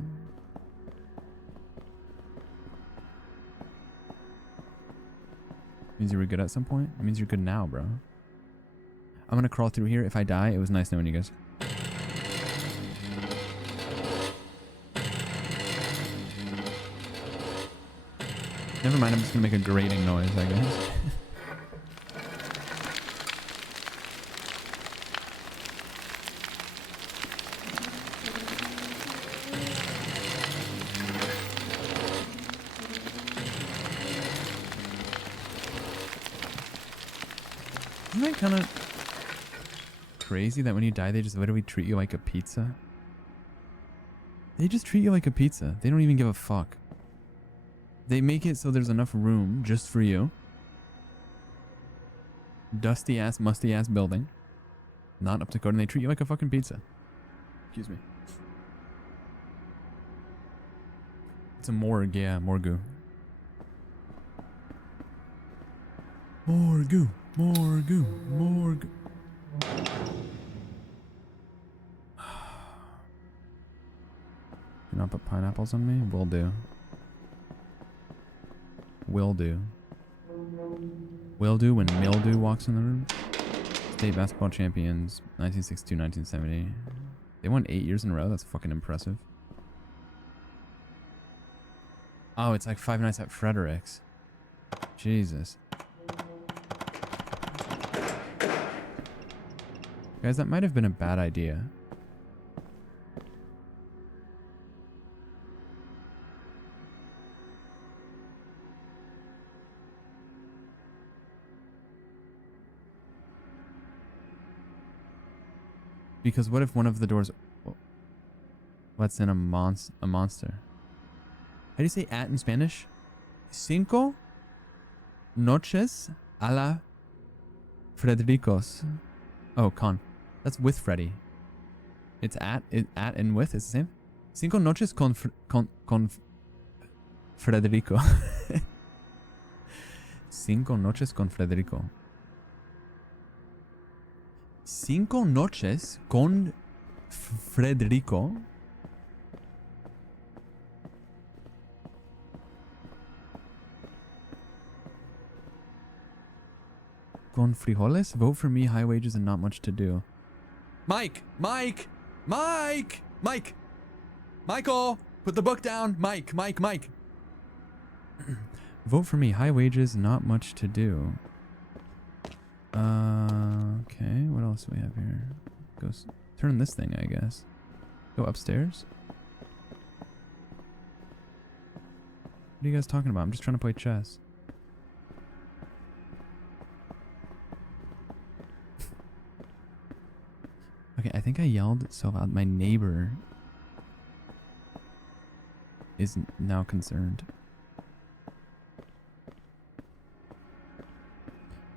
Means you were good at some point? It means you're good now, bro. I'm gonna crawl through here. If I die, it was nice knowing you guys. Never mind, I'm just gonna make a grating noise, I guess. Isn't that kind of crazy that when you die, they just literally treat you like a pizza? They just treat you like a pizza. They don't even give a fuck. They make it so there's enough room just for you. Dusty ass, musty ass building. Not up to code, and they treat you like a fucking pizza. Excuse me. It's a morgue, yeah, morgue. Morgue, morgue, morgue. Do not put pineapples on me? Will do. Will do. Will do when mildew walks in the room. State basketball champions, 1962, 1970. They won 8 years in a row. That's fucking impressive. Oh, it's like Five Nights at Frederick's. Jesus. Guys, that might have been a bad idea. Because what if one of the doors... What's in a monster? How do you say at in Spanish? Cinco noches a la Fredricos. Oh, con. That's with Freddy. It's at and with. It's the same. Cinco noches con Federico. Cinco noches con Federico. Cinco noches con Federico. Con frijoles? Vote for me, high wages and not much to do. Mike! Mike! Mike! Mike! Michael! Put the book down! Mike! Mike! Mike! Vote for me, high wages, not much to do. Okay, what else do we have here? Go turn this thing, I guess. Go upstairs? What are you guys talking about? I'm just trying to play chess. Okay, I think I yelled so loud. My neighbor is now concerned.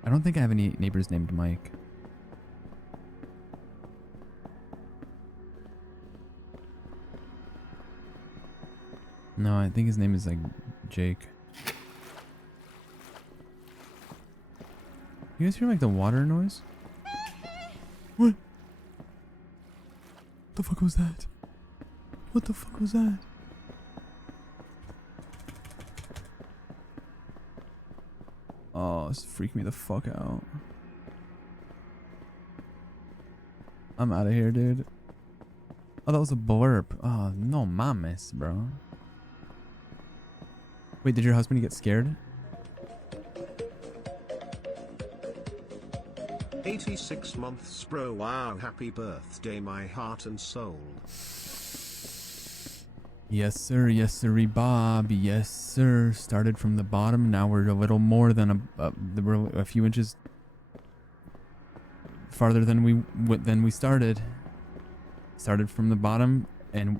I don't think I have any neighbors named Mike. No, I think his name is like Jake. You guys hear like the water noise? What? What the fuck was that? What the fuck was that? Oh, this freaked me the fuck out. I'm out of here, dude. Oh, that was a blurp. Oh, no mames, bro. Wait, did your husband get scared? 86 months, bro. Wow, happy birthday, my heart and soul. Yes, sir. Yes, sirree, Bob. Yes, sir. Started from the bottom. Now we're a little more than we're a few inches farther than we started. Started from the bottom, and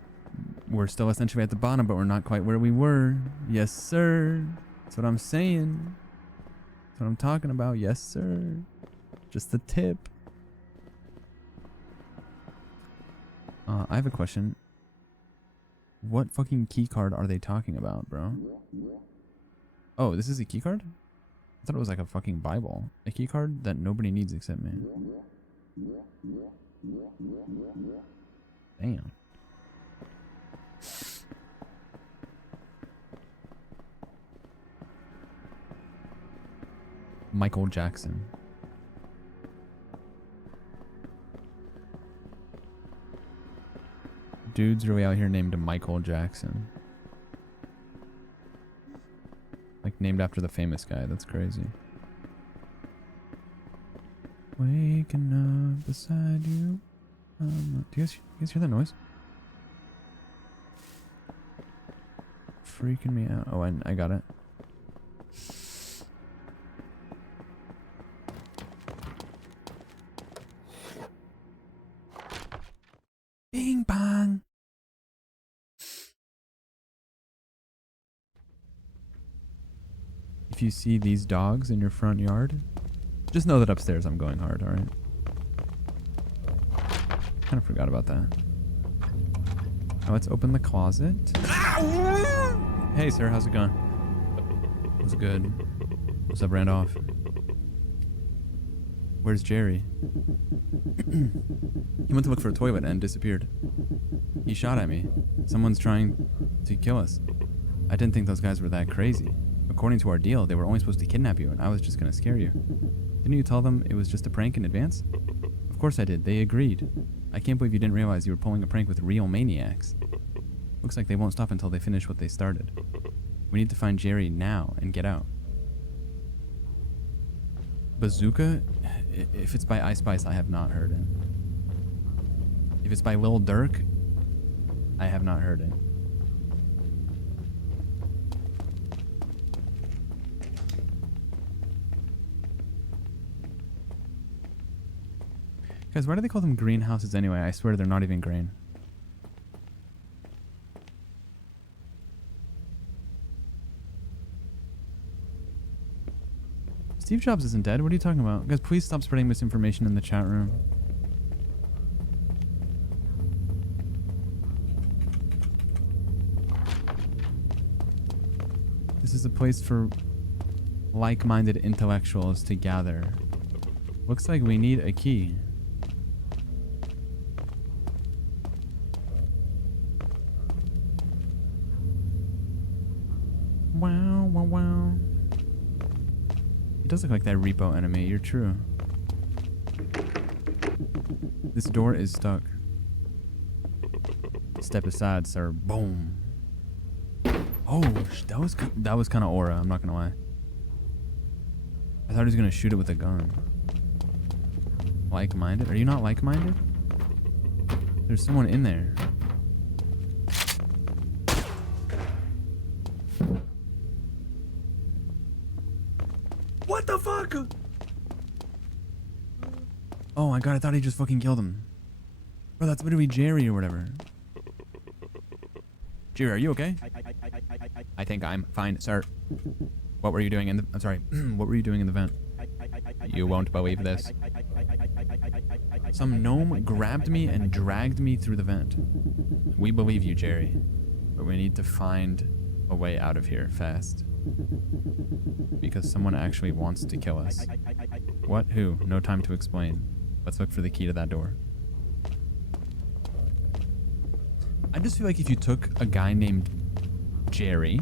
we're still essentially at the bottom, but we're not quite where we were. Yes, sir. That's what I'm saying. That's what I'm talking about. Yes, sir. Just the tip. I have a question. What fucking key card are they talking about, bro? Oh, this is a key card? I thought it was like a fucking Bible. A key card that nobody needs except me. Damn. Michael Jackson. Dudes really out here named Michael Jackson. Like named after the famous guy. That's crazy. Waking up beside you. Do you guys hear that noise? Freaking me out. Oh, I got it. Bing bang. If you see these dogs in your front yard, just know that upstairs I'm going hard, alright? Kind of forgot about that. Now let's open the closet. Hey sir, how's it going? What's good? What's up, Randolph? Where's Jerry? He went to look for a toilet and disappeared. He shot at me. Someone's trying to kill us. I didn't think those guys were that crazy. According to our deal, they were only supposed to kidnap you, and I was just gonna scare you. Didn't you tell them it was just a prank in advance? Of course I did. They agreed. I can't believe you didn't realize you were pulling a prank with real maniacs. Looks like they won't stop until they finish what they started. We need to find Jerry now and get out. Bazooka? If it's by Ice Spice, I have not heard it. If it's by Lil Durk, I have not heard it. Guys, why do they call them greenhouses anyway? I swear they're not even green. Steve Jobs isn't dead. What are you talking about? Guys, please stop spreading misinformation in the chat room. This is a place for like-minded intellectuals to gather. Looks like we need a key. Wow, wow, wow. It does look like that repo enemy. You're true. This door is stuck. Step aside, sir. Boom. Oh, that was kind of aura. I'm not gonna lie. I thought he was gonna shoot it with a gun. Like-minded? Are you not like-minded? There's someone in there. What the fuck? Oh my god, I thought he just fucking killed him. Bro, that's literally Jerry or whatever. Jerry, are you okay? I think I'm fine, sir. What were you doing in the... I'm sorry. What were you doing in the vent? You won't believe this. Some gnome grabbed me and dragged me through the vent. We believe you, Jerry. But we need to find a way out of here fast. Because someone actually wants to kill us. What? Who? No time to explain. Let's look for the key to that door. I just feel like if you took a guy named Jerry,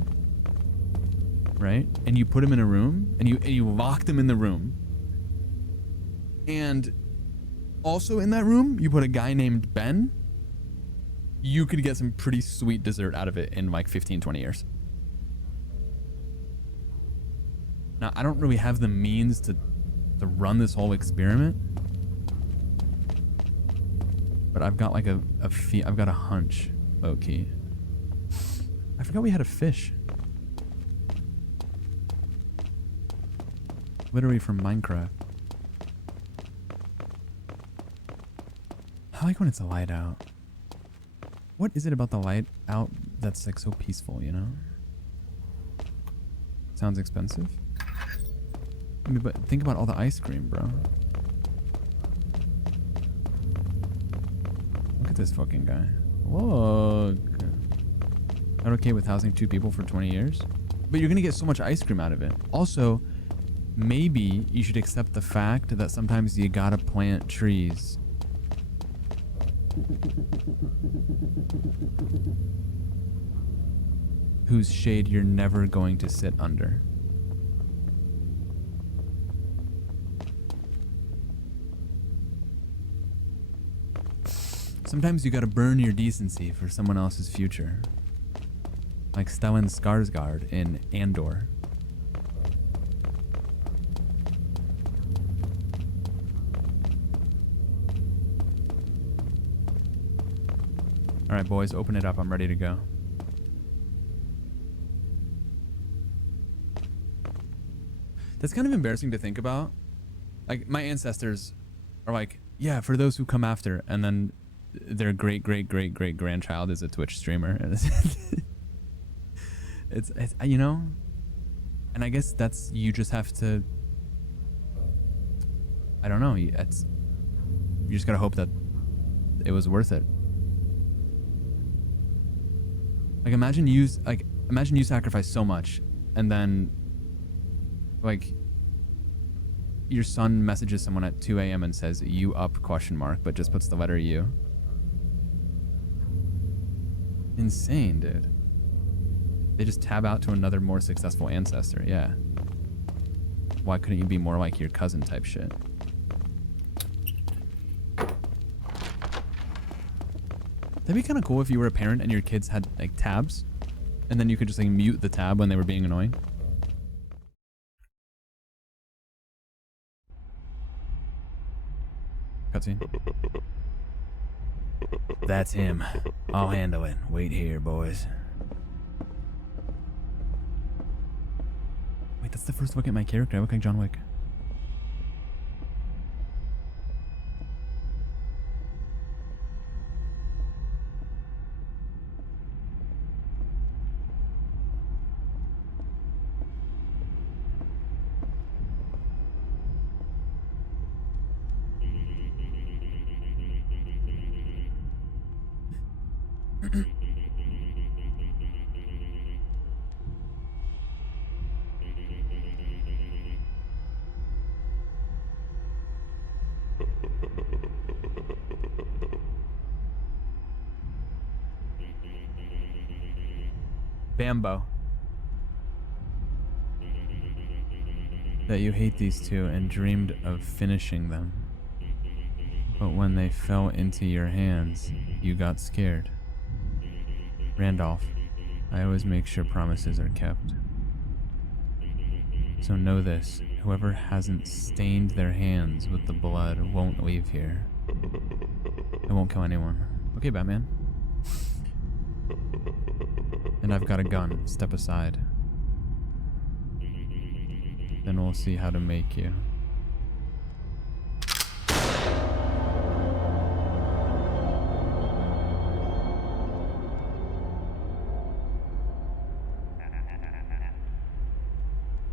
right, and you put him in a room, and you locked him in the room, and also in that room you put a guy named Ben, you could get some pretty sweet dessert out of it in like 15-20 years. Now, I don't really have the means to run this whole experiment, but I've got like I've got a hunch, low-key. I forgot we had a fish. Literally from Minecraft. I like when it's a light out. What is it about the light out that's like so peaceful, you know? Sounds expensive. I mean, but think about all the ice cream, bro. Look at this fucking guy. Look. Not okay with housing 2 people for 20 years? But you're gonna get so much ice cream out of it. Also, maybe you should accept the fact that sometimes you gotta plant trees. Whose shade you're never going to sit under. Sometimes you gotta burn your decency for someone else's future. Like Stellan Skarsgård in Andor. Alright boys, open it up. I'm ready to go. That's kind of embarrassing to think about. Like, my ancestors are like, yeah, for those who come after, and then their great-great-great-great-grandchild is a Twitch streamer. And it's, you know? And I guess that's, you just have to, I don't know, you just gotta hope that it was worth it. Like, imagine you sacrifice so much, and then, like, your son messages someone at 2 a.m. and says, "You up?" ? But just puts the letter U. Insane, dude. They just tab out to another more successful ancestor, yeah. Why couldn't you be more like your cousin type shit? That'd be kind of cool if you were a parent and your kids had, like, tabs. And then you could just, like, mute the tab when they were being annoying. Cutscene. That's him. I'll handle it. Wait here, boys. Wait, that's the first look at my character. I look like John Wick. Bambo. That you hate these two and dreamed of finishing them. But when they fell into your hands, you got scared. Randolph, I always make sure promises are kept. So know this, whoever hasn't stained their hands with the blood won't leave here. I won't kill anyone. Okay, Batman. And I've got a gun. Step aside. Then we'll see how to make you.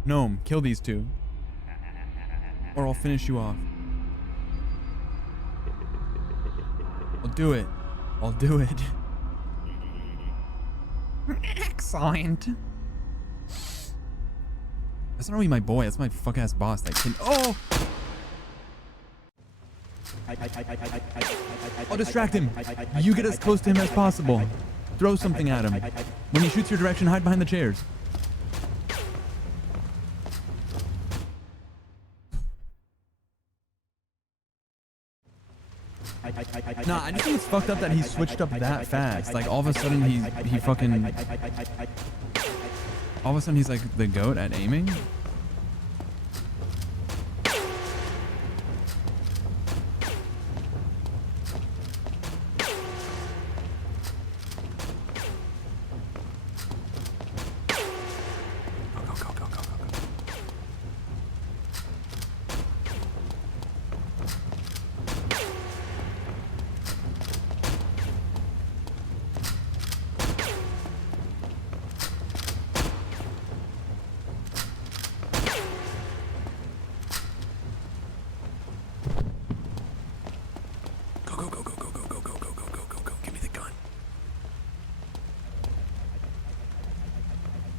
Gnome, kill these two. Or I'll finish you off. I'll do it. I'll do it. Excellent. That's not really my boy. That's my fuck ass boss. That can. Oh! I'll distract him. You get as close to him as possible. Throw something at him. When he shoots your direction, hide behind the chairs. Nah, I just think it's fucked up that he switched up that fast. Like, all of a sudden he fucking... All of a sudden he's like the GOAT at aiming.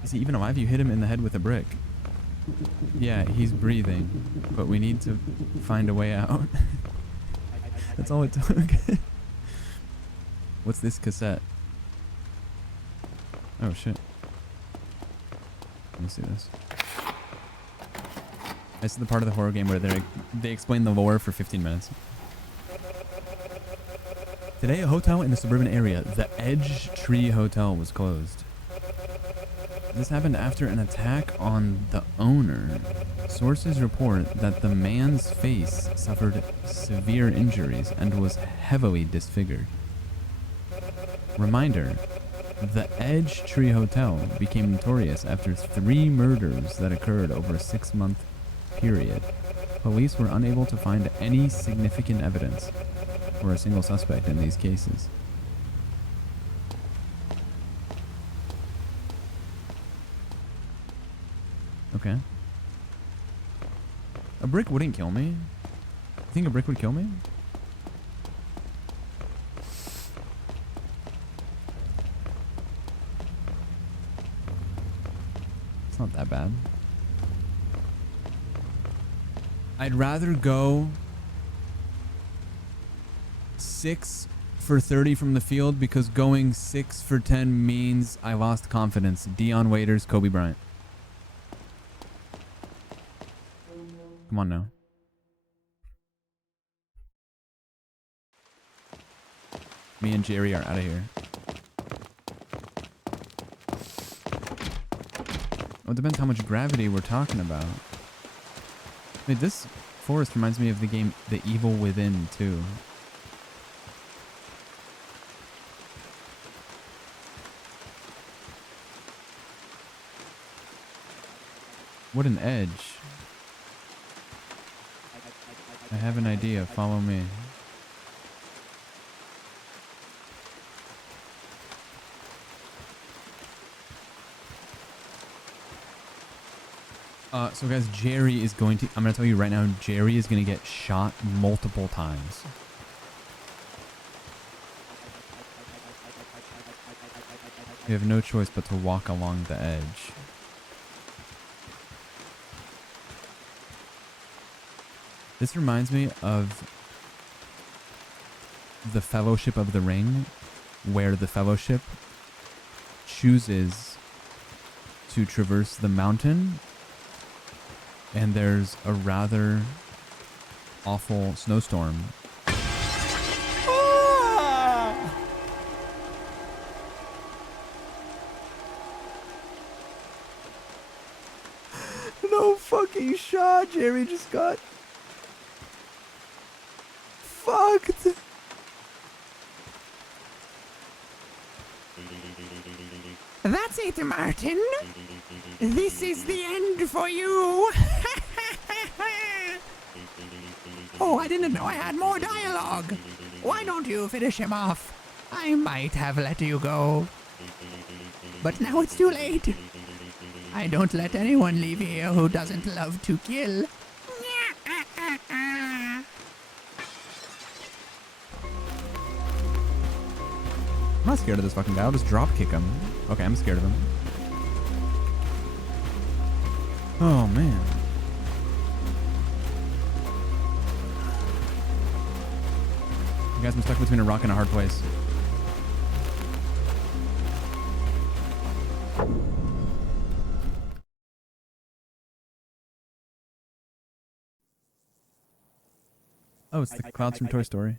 Is he even alive? You hit him in the head with a brick. Yeah, he's breathing, but we need to find a way out. That's all it took. What's this cassette? Oh shit. Let me see this. This is the part of the horror game where they explain the lore for 15 minutes. Today, a hotel in the suburban area, the Edge Tree Hotel, was closed. This happened after an attack on the owner. Sources report that the man's face suffered severe injuries and was heavily disfigured. Reminder, the Edge Tree Hotel became notorious after 3 murders that occurred over a 6-month period. Police were unable to find any significant evidence for a single suspect in these cases. Okay. A brick wouldn't kill me. You think a brick would kill me? It's not that bad. I'd rather go 6 for 30 from the field because going 6 for 10 means I lost confidence. Dion Waiters, Kobe Bryant. Come on now. Me and Jerry are out of here. Well, it depends how much gravity we're talking about. Wait, this forest reminds me of the game The Evil Within, too. What an edge. I have an idea. Follow me. So guys, Jerry is going to... I'm going to tell you right now, Jerry is going to get shot multiple times. We have no choice but to walk along the edge. This reminds me of the Fellowship of the Ring, where the Fellowship chooses to traverse the mountain, and there's a rather awful snowstorm. No fucking shot, Jerry just got fucked. That's it, Martin. This is the end for you. Oh, I didn't know I had more dialogue. Why don't you finish him off? I might have let you go. But now it's too late. I don't let anyone leave here who doesn't love to kill. I'm not scared of this fucking guy. I'll just drop kick him. Okay, I'm scared of him. Oh, man. You guys, I'm stuck between a rock and a hard place. Oh, it's the clouds from Toy Story.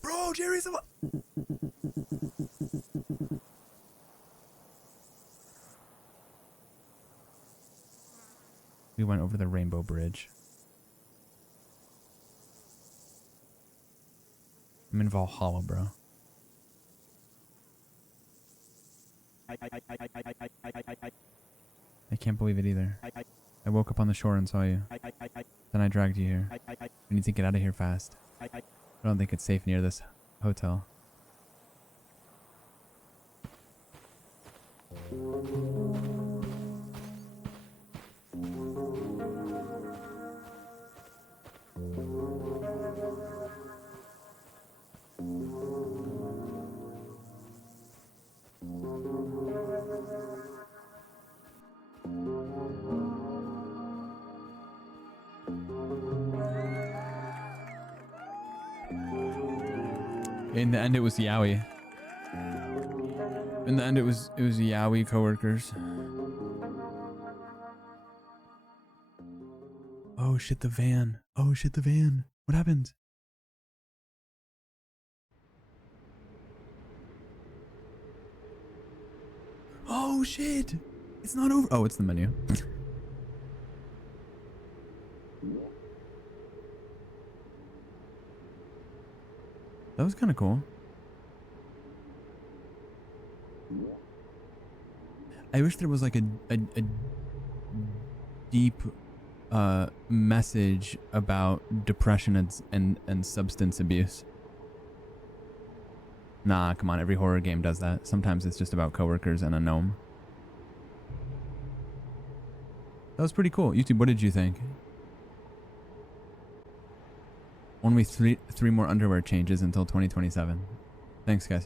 Bro, Jerry's alive! We went over the Rainbow Bridge. I'm in Valhalla, bro. I can't believe it either. I woke up on the shore and saw you. Then I dragged you here. We need to get out of here fast. I don't think it's safe near this hotel. In the end, it was Yowie. In the end, it was Yowie coworkers. Oh shit, the van. Oh shit, the van. What happened? Oh shit! It's not over. Oh, it's the menu. That was kind of cool. I wish there was like a deep message about depression and substance abuse. Nah, come on, every horror game does that. Sometimes it's just about coworkers and a gnome. That was pretty cool. YouTube, what did you think? Only three more underwear changes until 2027. Thanks, guys.